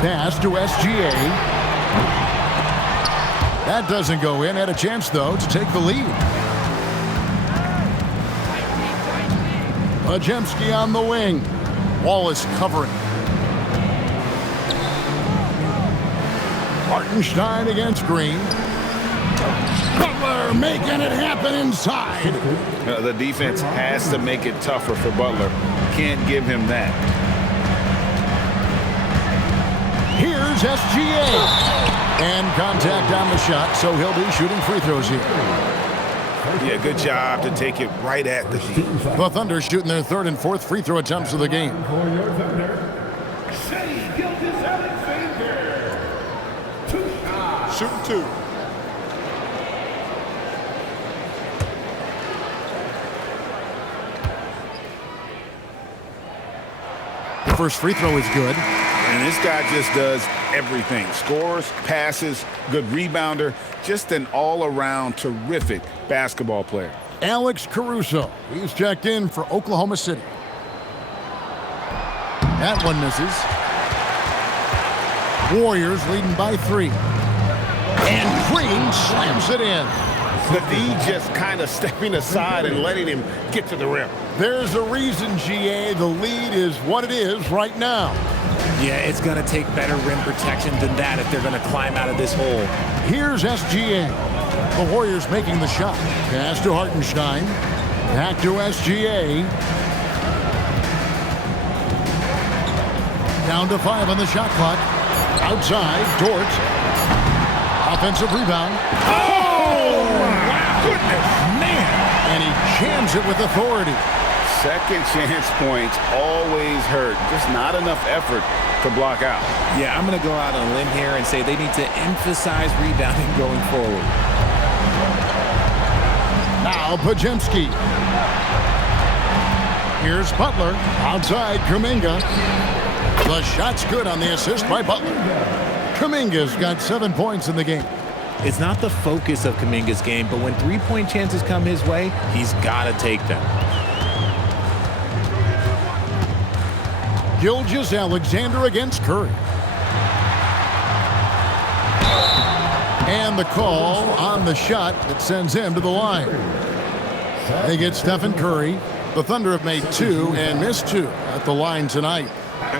Pass to SGA. That doesn't go in. Had a chance, though, to take the lead. Podziemski on the wing. Wallace covering. Hartenstein against Green. Butler making it happen inside. The defense has to make it tougher for Butler. Can't give him that. Here's SGA. And contact on the shot, so he'll be shooting free throws here. Yeah, good job to take it right at the D. The Thunder shooting their third and fourth free throw attempts of the game. For your Thunder, Shai Gilgeous-Alexander. 2 shots. Shooting 2. The first free throw is good. And this guy just does everything. Scores, passes, good rebounder. Just an all-around terrific basketball player. Alex Caruso. He's checked in for Oklahoma City. That one misses. Warriors leading by 3. And Green slams it in. The D just kind of stepping aside and letting him get to the rim. There's a reason, GA. The lead is what it is right now. Yeah, it's going to take better rim protection than that if they're going to climb out of this hole. Here's SGA. The Warriors making the shot. Pass to Hartenstein. Back to SGA. Down to 5 on the shot clock. Outside, Dort. Offensive rebound. Oh, my goodness. Man! And he jams it with authority. Second chance points always hurt. Just not enough effort to block out. Yeah, I'm going to go out on a limb here and say they need to emphasize rebounding going forward. Now Podziemski. Here's Butler. Outside, Kuminga. The shot's good on the assist by Butler. Kuminga's got 7 points in the game. It's not the focus of Kuminga's game, but when three-point chances come his way, he's got to take them. Gilgeous-Alexander against Curry. And the call on the shot that sends him to the line. They get Stephen Curry. The Thunder have made 2 and missed 2 at the line tonight.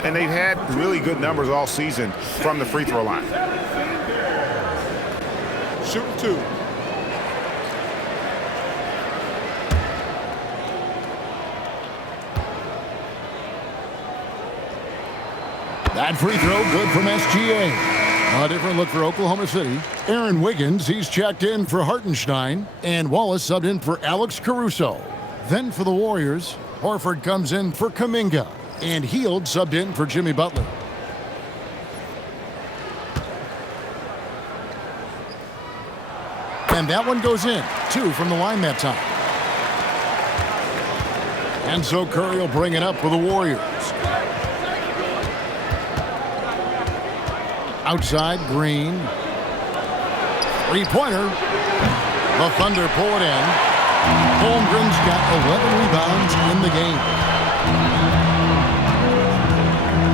And they've had really good numbers all season from the free throw line. Shooting 2. That free throw good from SGA. A different look for Oklahoma City. Aaron Wiggins, he's checked in for Hartenstein. And Wallace subbed in for Alex Caruso. Then for the Warriors, Horford comes in for Kuminga. And Hield subbed in for Jimmy Butler. And that one goes in. 2 from the line that time. And so Curry will bring it up for the Warriors. Outside, Green. Three-pointer. The Thunder pull it in. Holmgren's got 11 rebounds in the game.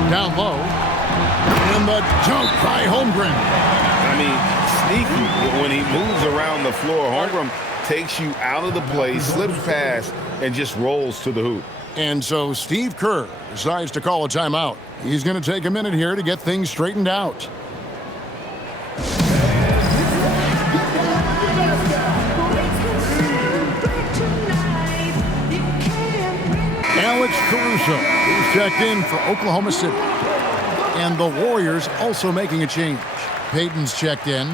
Down low. And the dunk by Holmgren. I mean, sneaky when he moves around the floor. Holmgren takes you out of the play, slips past, and just rolls to the hoop. And so Steve Kerr decides to call a timeout. He's going to take a minute here to get things straightened out. Alex Caruso is checked in for Oklahoma City. And the Warriors also making a change. Payton's checked in.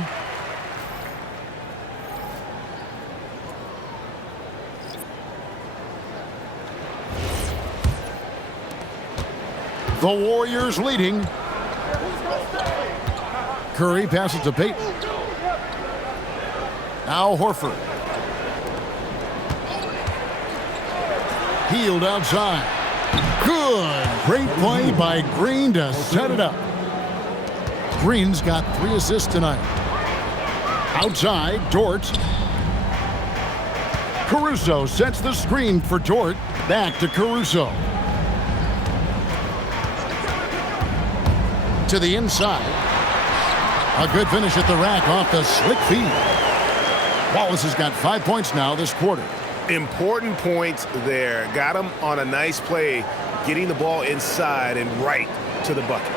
The Warriors leading. Curry passes to Payton. Now Horford. Healed outside. Good. Great play by Green to set it up. Green's got 3 assists tonight. Outside, Dort. Caruso sets the screen for Dort. Back to Caruso. To the inside. A good finish at the rack off the slick feed. Wallace has got 5 points now this quarter. Important points there. Got him on a nice play, getting the ball inside and right to the bucket.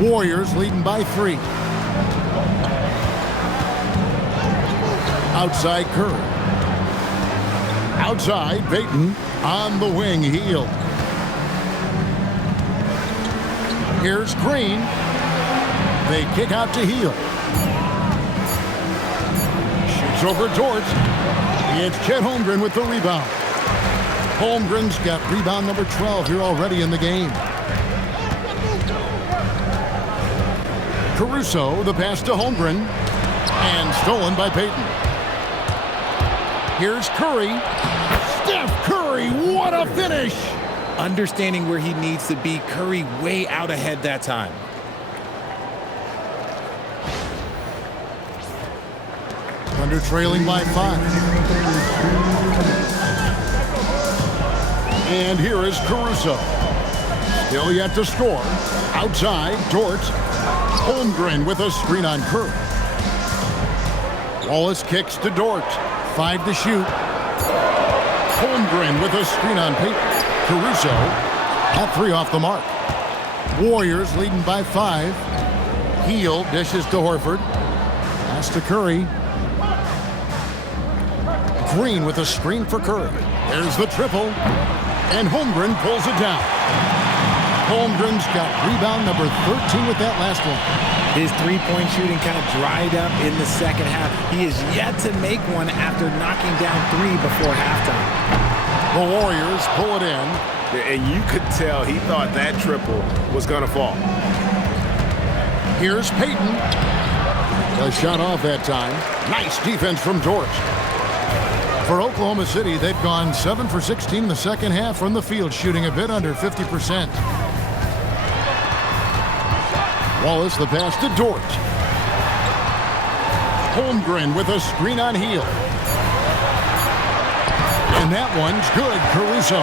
Warriors leading by 3. Outside Curry. Outside Payton. On the wing, Hield. Here's Green. They kick out to Hield. Shoots over Dort. It's Chet Holmgren with the rebound. Holmgren's got rebound number 12 here already in the game. Caruso, the pass to Holmgren. And stolen by Payton. Here's Curry. Steph Curry, what a finish! Understanding where he needs to be, Curry way out ahead that time. Thunder trailing by 5. And here is Caruso. Still yet to score. Outside, Dort. Holmgren with a screen on Curry. Wallace kicks to Dort. 5 to shoot. Holmgren with a screen on Payton. Caruso at 3 off the mark. Warriors leading by 5. Hield dishes to Horford. Pass to Curry. Green with a screen for Curry. There's the triple. And Holmgren pulls it down. Holmgren's got rebound number 13 with that last one. His three-point shooting kind of dried up in the second half. He is yet to make one after knocking down 3 before halftime. The Warriors pull it in. And you could tell he thought that triple was going to fall. Here's Payton. The shot off that time. Nice defense from Dort. For Oklahoma City, they've gone 7 for 16 in the second half from the field, shooting a bit under 50%. Wallace the pass to Dort. Holmgren with a screen on Hield. And that one's good, Caruso.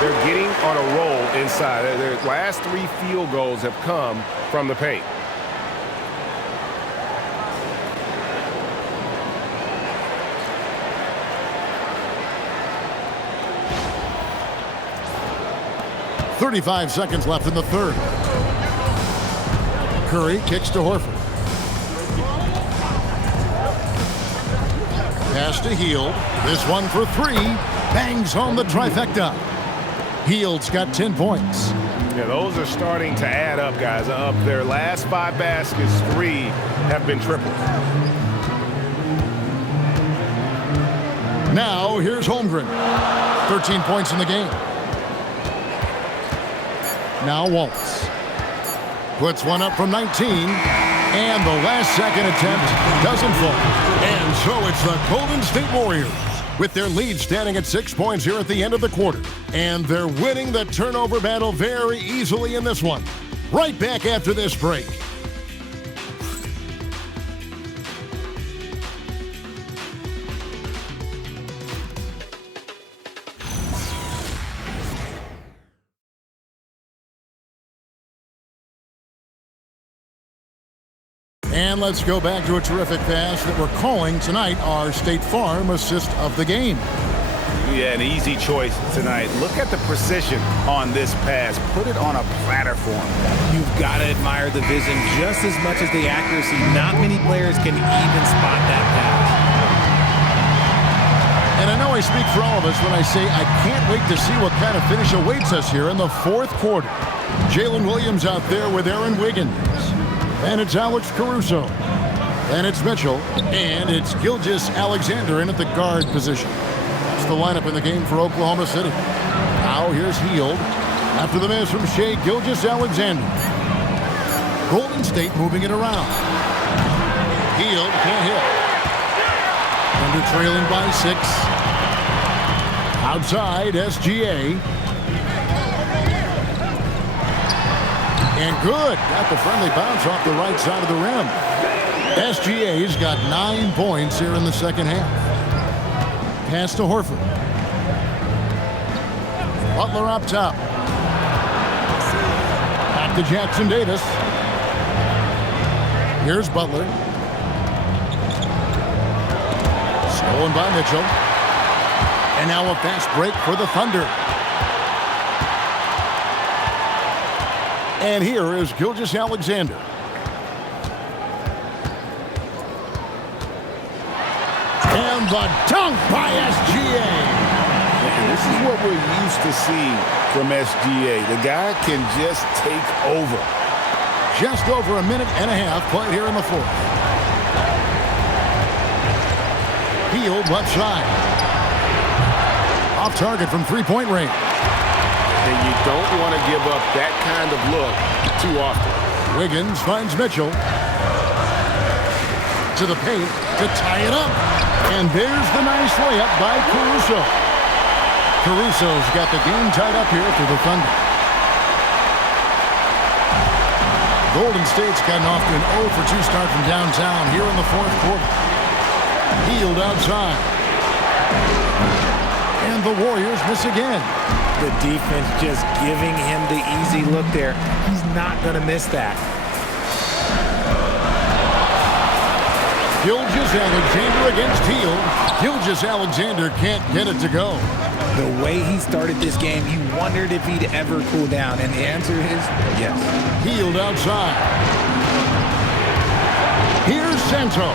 They're getting on a roll inside. Their last 3 field goals have come from the paint. .35 seconds left in the third. Curry kicks to Horford. Pass to Hield. This one for 3. Bangs home the trifecta. Hield's got 10 points. Yeah, those are starting to add up, guys. Up their last 5 baskets, 3 have been triples. Now here's Holmgren. 13 points in the game. Now Wallace. Puts one up from 19. And the last second attempt doesn't fall. And so it's the Golden State Warriors with their lead standing at 6 points here at the end of the quarter. And they're winning the turnover battle very easily in this one. Right back after this break. And let's go back to a terrific pass that we're calling tonight our State Farm assist of the game. Yeah, an easy choice tonight. Look at the precision on this pass. Put it on a platter for him. You've got to admire the vision just as much as the accuracy. Not many players can even spot that pass. And I know I speak for all of us when I say I can't wait to see what kind of finish awaits us here in the fourth quarter. Jalen Williams out there with Aaron Wiggins. And it's Alex Caruso. And it's Mitchell. And it's Gilgeous-Alexander in at the guard position. That's the lineup in the game for Oklahoma City. Now here's Hield after the miss from Shai Gilgeous-Alexander. Golden State moving it around. Hield can't hit. Thunder trailing by 6. Outside, SGA. And good. Got the friendly bounce off the right side of the rim. SGA's got 9 points here in the second half. Pass to Horford. Butler up top. Back to Jackson Davis. Here's Butler. Stolen by Mitchell. And now a fast break for the Thunder. And here is Gilgeous-Alexander. And the dunk by SGA. And this is what we're used to seeing from SGA. The guy can just take over. Just over a minute and a half played here in the fourth. Hield left side. Off target from three-point range. And you don't want to give up that kind of look too often. Wiggins finds Mitchell. To the paint to tie it up. And there's the nice layup by Caruso. Caruso's got the game tied up here for the Thunder. Golden State's gotten off to an 0-for-2 start from downtown here in the fourth quarter. Hield outside. And the Warriors miss again. The defense just giving him the easy look there. He's not going to miss that. Gilgeous-Alexander against Hield. Gilgeous-Alexander can't get it to go. The way he started this game, you wondered if he'd ever cool down, and the answer is yes. Hield outside. Here's Santos.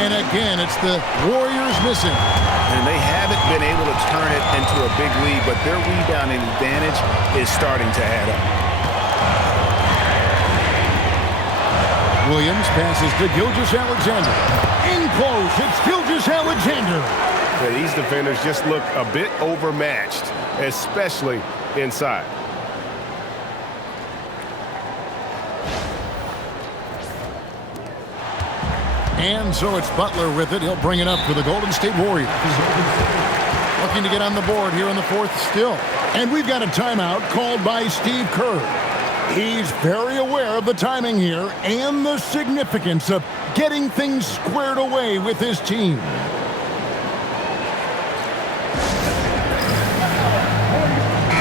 And again, it's the Warriors missing. And they haven't been able to turn it into a big lead, but their rebounding advantage is starting to add up. Williams passes to Gilgeous-Alexander. In close, it's Gilgeous-Alexander. Yeah, these defenders just look a bit overmatched, especially inside. And so it's Butler with it. He'll bring it up for the Golden State Warriors. Looking to get on the board here in the fourth still. And we've got a timeout called by Steve Kerr. He's very aware of the timing here and the significance of getting things squared away with his team.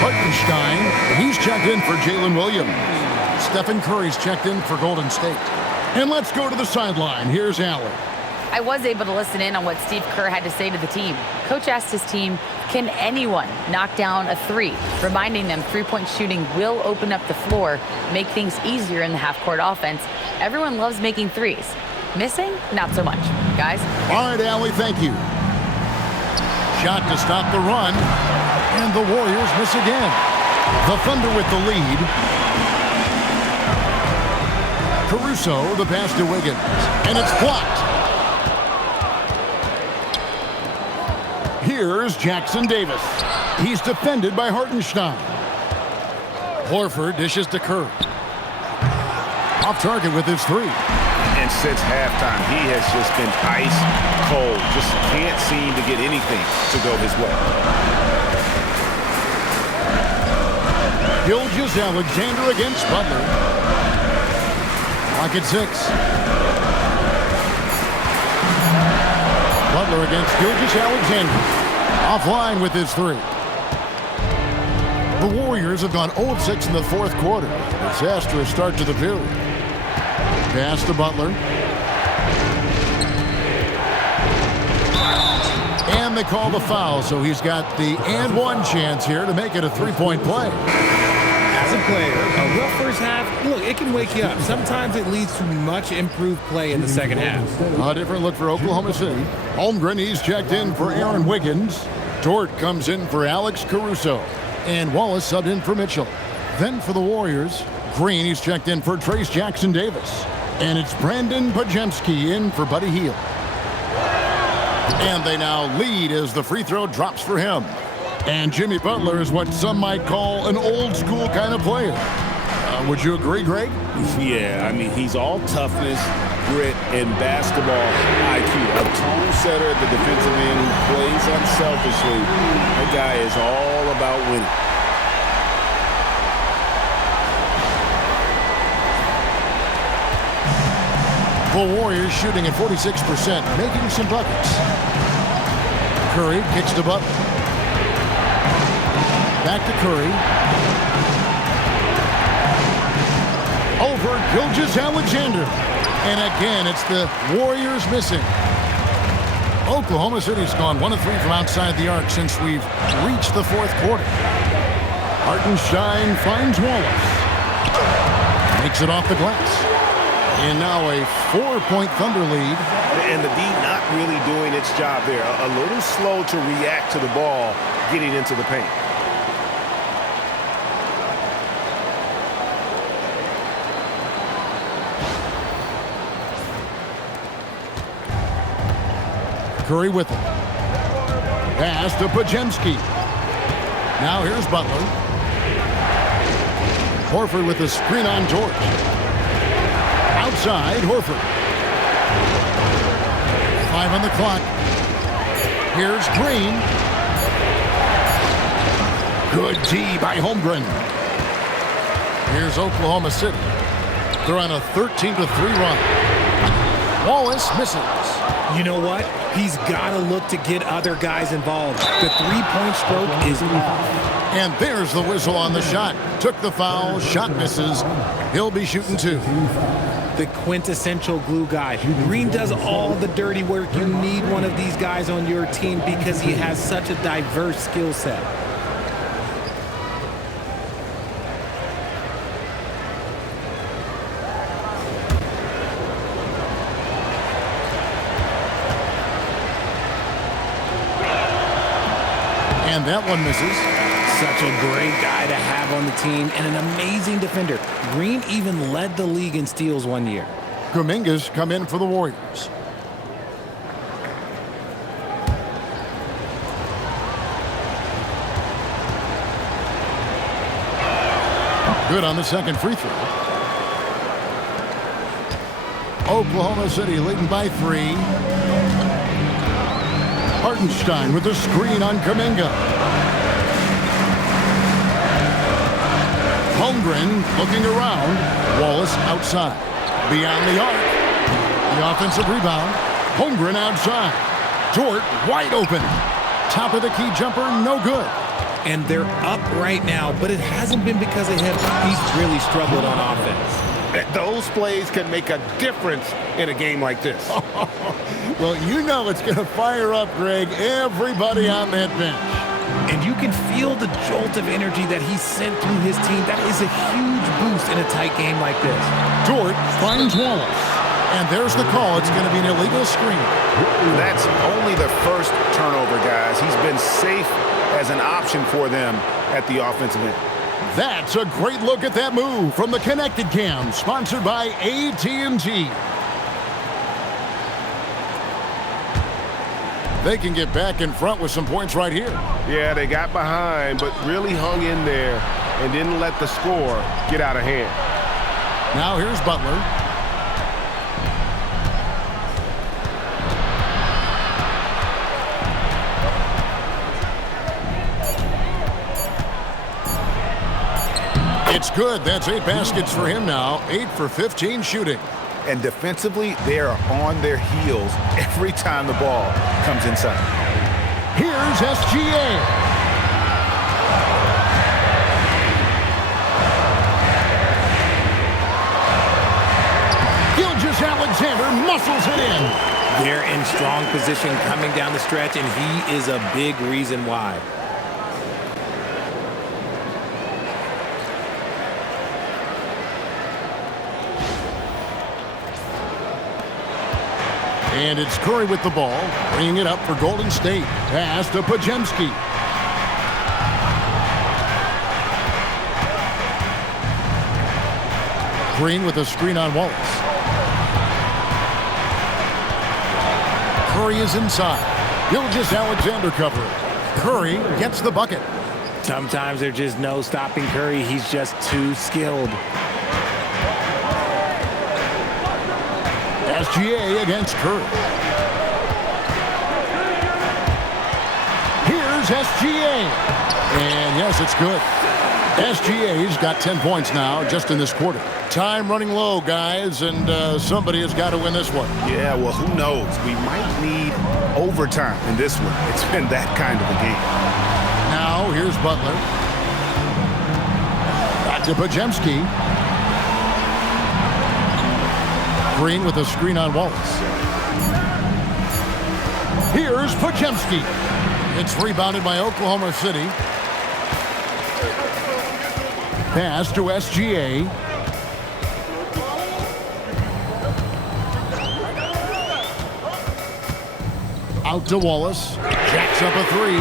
Hartenstein, he's checked in for Jalen Williams. Stephen Curry's checked in for Golden State. And let's go to the sideline. Here's Allen. I was able to listen in on what Steve Kerr had to say to the team. Coach asked his team, can anyone knock down a three? Reminding them three-point shooting will open up the floor, make things easier in the half-court offense. Everyone loves making threes. Missing? Not so much. Guys? All right, Allie, thank you. Shot to stop the run. And the Warriors miss again. The Thunder with the lead. Caruso, the pass to Wiggins. And it's blocked. Here's Jackson Davis. He's defended by Hartenstein. Horford dishes to Kerr. Off target with his three. And since halftime, he has just been ice cold. Just can't seem to get anything to go his way. Gilgeous-Alexander against Butler. Clock at 6. Butler against Gilgeous-Alexander. Offline with his three. The Warriors have gone 0-6 in the fourth quarter. Disastrous start to the period. Pass to Butler. And they call the foul, so he's got the and one chance here to make it a three-point play. As a player, a rough first half, look, it can wake you up. Sometimes it leads to much improved play in the second half. A different look for Oklahoma City. Holmgren, he's checked in for Aaron Wiggins. Dort comes in for Alex Caruso. And Wallace subbed in for Mitchell. Then for the Warriors, Green, he's checked in for Trace Jackson Davis. And it's Brandon Pajemski in for Buddy Hield. And they now lead as the free throw drops for him. And Jimmy Butler is what some might call an old school kind of player. Would you agree, Greg? Yeah, I mean, he's all toughness, grit, and basketball IQ. A tone setter at the defensive end who plays unselfishly. That guy is all about winning. The Warriors shooting at 46%, making some buckets. Curry kicks to Butler. Back to Curry. Over Gilgeous-Alexander. And again, it's the Warriors missing. Oklahoma City's gone 1 of 3 from outside the arc since we've reached the fourth quarter. Hartenstein finds Wallace. Makes it off the glass. And now a 4-point Thunder lead. And the D not really doing its job there. A little slow to react to the ball getting into the paint. Curry with it. Pass to Pajemski. Now here's Butler. Horford with the screen on George. Outside, Horford. 5 on the clock. Here's Green. Good D by Holmgren. Here's Oklahoma City. They're on a 13-3 run. Wallace misses. You know what? He's got to look to get other guys involved. The three-point stroke is off. And there's the whistle on the shot. Took the foul, shot misses. He'll be shooting 2. The quintessential glue guy. Green does all the dirty work. You need one of these guys on your team because he has such a diverse skill set. And that one misses. Such a great guy to have on the team and an amazing defender. Green even led the league in steals one year. Kuminga's come in for the Warriors. Good on the second free throw. Oklahoma City leading by 3. Hartenstein with the screen on Kuminga. Holmgren looking around. Wallace outside. Beyond the arc. The offensive rebound. Holmgren outside. Dort wide open. Top of the key jumper, no good. And they're up right now, but it hasn't been because of him. He's really struggled on offense. Those plays can make a difference in a game like this. Well, you know it's going to fire up, Greg, everybody on that bench. And you can feel the jolt of energy that he sent through his team. That is a huge boost in a tight game like this. Dort finds Wallace. And there's the call. It's going to be an illegal screen. That's only the first turnover, guys. He's been safe as an option for them at the offensive end. That's a great look at that move from the Connected Cam, sponsored by AT&T. They can get back in front with some points right here. Yeah, they got behind, but really hung in there and didn't let the score get out of hand. Now here's Butler. It's good. That's 8 baskets for him now. 8 for 15 shooting. And defensively, they are on their heels every time the ball comes inside. Here's SGA. Gilgeous-Alexander muscles it in. They're in strong position coming down the stretch, and he is a big reason why. And it's Curry with the ball, bringing it up for Golden State. Pass to Pajemski. Green with a screen on Wallace. Curry is inside. Gilgeous-Alexander covering. Curry gets the bucket. Sometimes there's just no stopping Curry. He's just too skilled. SGA against Curry. Here's SGA. And yes, it's good. SGA's got 10 points now just in this quarter. Time running low, guys, and somebody has got to win this one. Yeah, well, who knows? We might need overtime in this one. It's been that kind of a game. Now, here's Butler. Back to Podziemski. Green with a screen on Wallace. Here's Podziemski. It's rebounded by Oklahoma City. Pass to SGA. Out to Wallace. Jacks up a three.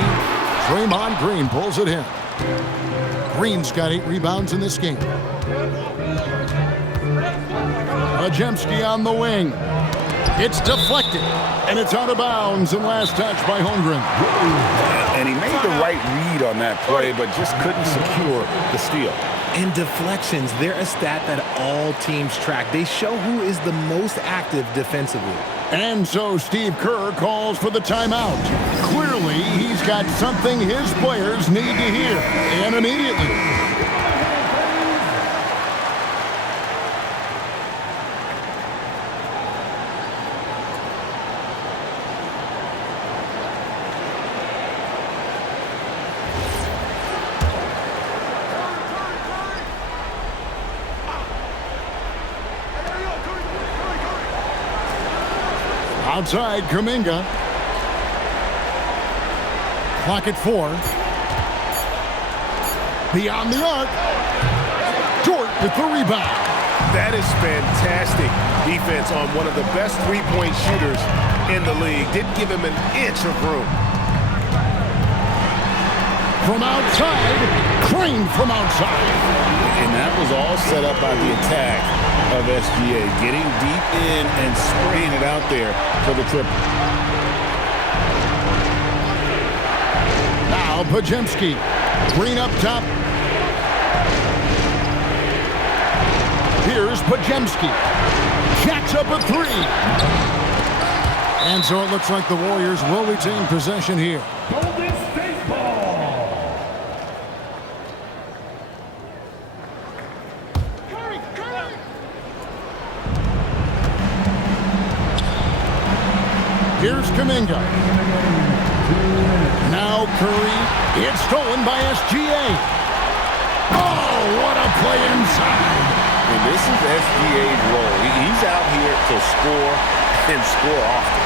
Draymond Green pulls it in. Green's got 8 rebounds in this game. Podziemski on the wing. It's deflected, and it's out of bounds, and last touch by Holmgren. And he made the right read on that play, but just couldn't secure the steal. And deflections, they're a stat that all teams track. They show who is the most active defensively. And so Steve Kerr calls for the timeout. Clearly, he's got something his players need to hear, and immediately. Outside, Kuminga. Clock at 4. Beyond the arc. Dort with the rebound. That is fantastic defense on one of the best three-point shooters in the league. Didn't give him an inch of room. From outside, Crane from outside. And that was all set up by the attack of SGA, getting deep in and spraying it out there for the triple. Now Podziemski. Green up top. Here's Podziemski. Jacks up a three. And so it looks like the Warriors will retain possession here. Golden State ball. Here's Kuminga. Now Curry. It's stolen by SGA. Oh, what a play inside. And this is SGA's role. He's out here to score and score often.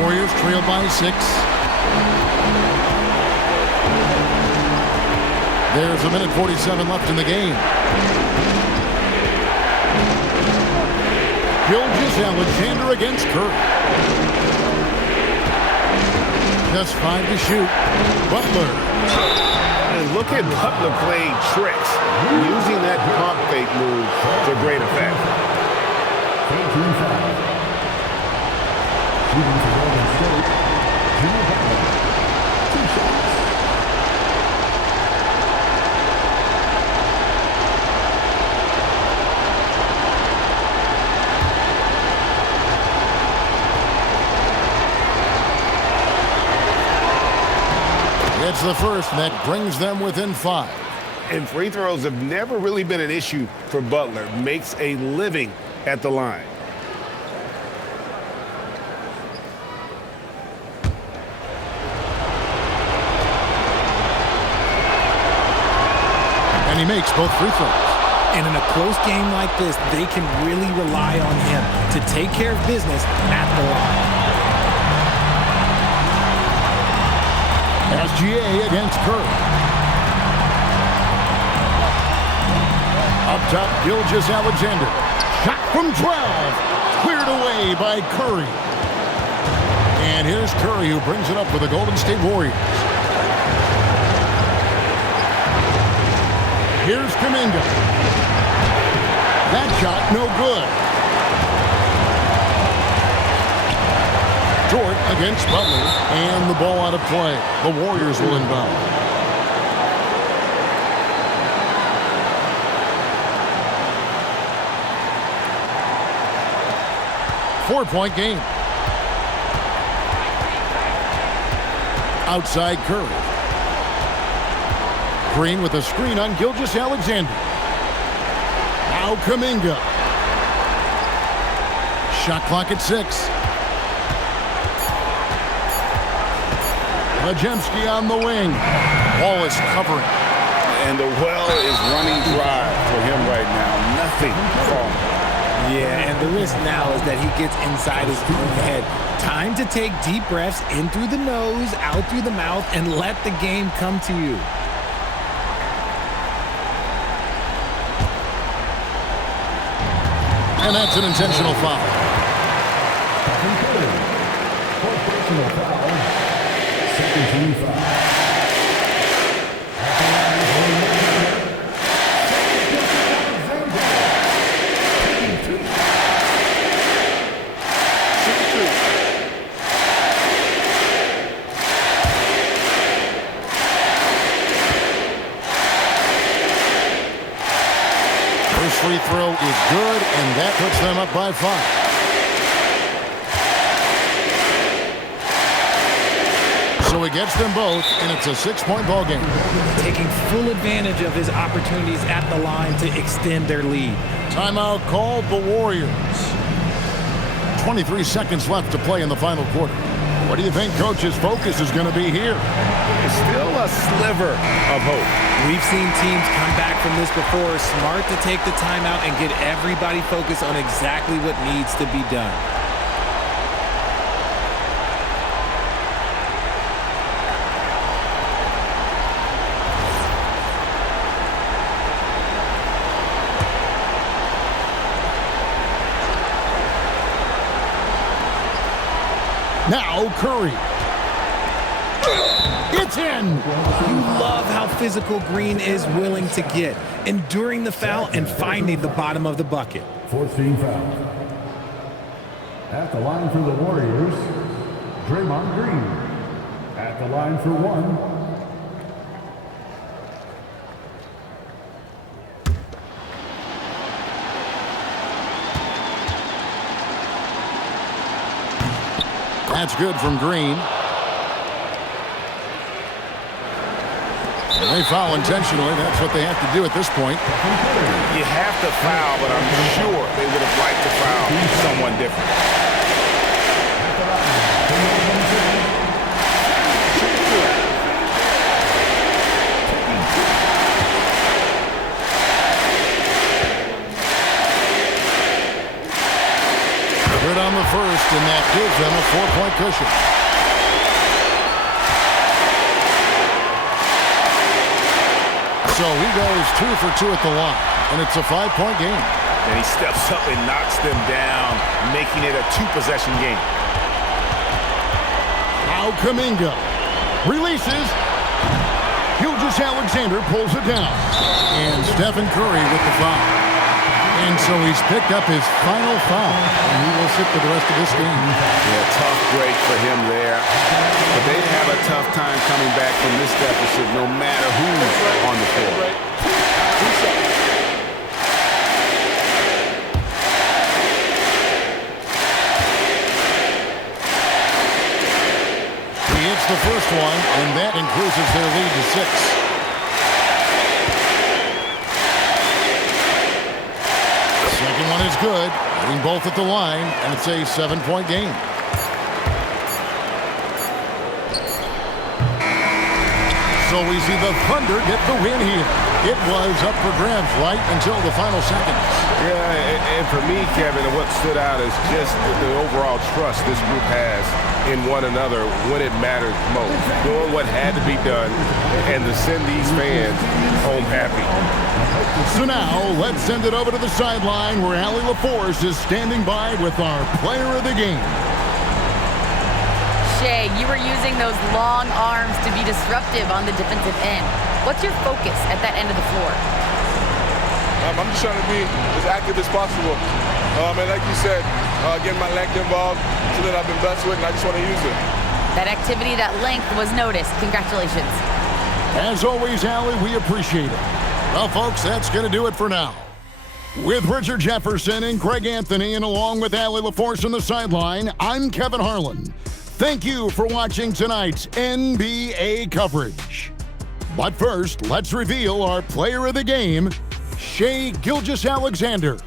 Warriors trail by 6. There's a minute 47 left in the game. Gilgeous-Alexander against Curry. Just 5 to shoot. Butler. And look at Butler playing tricks, using that pump fake move to great effect. 18-5. Shooting for Golden State, Jimmy Butler. 2 shots. It's the first that brings them within 5. And free throws have never really been an issue for Butler. Makes a living at the line. And he makes both free throws. And in a close game like this, they can really rely on him to take care of business at the line. SGA against Curry. Up top, Gilgeous-Alexander. Shot from 12. Cleared away by Curry. And here's Curry, who brings it up for the Golden State Warriors. Here's Kuminga. That shot, no good. Dort against Butler, and the ball out of play. The Warriors will inbound. 4-point game. Outside Curry. Green with a screen on Gilgeous-Alexander. Now Kuminga. Shot clock at 6. Majemski on the wing. Wall is covering. And the well is running dry for him right now. Nothing falling. Yeah, and the risk now is that he gets inside his own head. Time to take deep breaths in through the nose, out through the mouth, and let the game come to you. And that's an intentional foul. Personal foul. Second team foul. First free throw is good, and that puts them up by 5. So he gets them both, and it's a 6-point ball game. Taking full advantage of his opportunities at the line to extend their lead. Timeout called the Warriors. 23 seconds left to play in the final quarter. What do you think Coach's focus is going to be here? Still a sliver of hope. We've seen teams come back from this before. Smart to take the timeout and get everybody focused on exactly what needs to be done. Now Curry. It's in. You love how physical Green is willing to get, enduring the foul and finding the bottom of the bucket. 14 foul. At the line for the Warriors, Draymond Green. At the line for 1. That's good from Green. And they foul intentionally. That's what they have to do at this point. You have to foul, but I'm sure they would have liked to foul someone different. Good on the first, and that gives them a 4-point cushion. So he goes 2 for 2 at the line, and it's a 5-point game. And he steps up and knocks them down, making it a 2-possession game. Now Kuminga releases. Gilgeous-Alexander pulls it down. And Stephen Curry with the foul. And so he's picked up his final foul, and he will sit for the rest of this game. Yeah, tough break for him there. But they have a tough time coming back from this deficit, no matter who's on the floor. He hits the first one, and that increases their lead to 6. Second one is good. Hitting both at the line, and it's a 7-point game. So we see the Thunder get the win here. It was up for grabs right until the final seconds. Yeah, and for me, Kevin, what stood out is just the overall trust this group has in one another when it matters most. Doing what had to be done and to send these fans home happy. So now, let's send it over to the sideline where Allie LaForce is standing by with our player of the game. Shai, you were using those long arms to be disruptive on the defensive end. What's your focus at that end of the floor? I'm just trying to be as active as possible. And like you said, getting my length involved, something I've been blessed with, and I just want to use it. That activity, that length was noticed. Congratulations. As always, Allie, we appreciate it. Well, folks, that's going to do it for now. With Richard Jefferson and Craig Anthony, and along with Allie LaForce on the sideline, I'm Kevin Harlan. Thank you for watching tonight's NBA coverage. But first, let's reveal our player of the game, Shai Gilgeous-Alexander.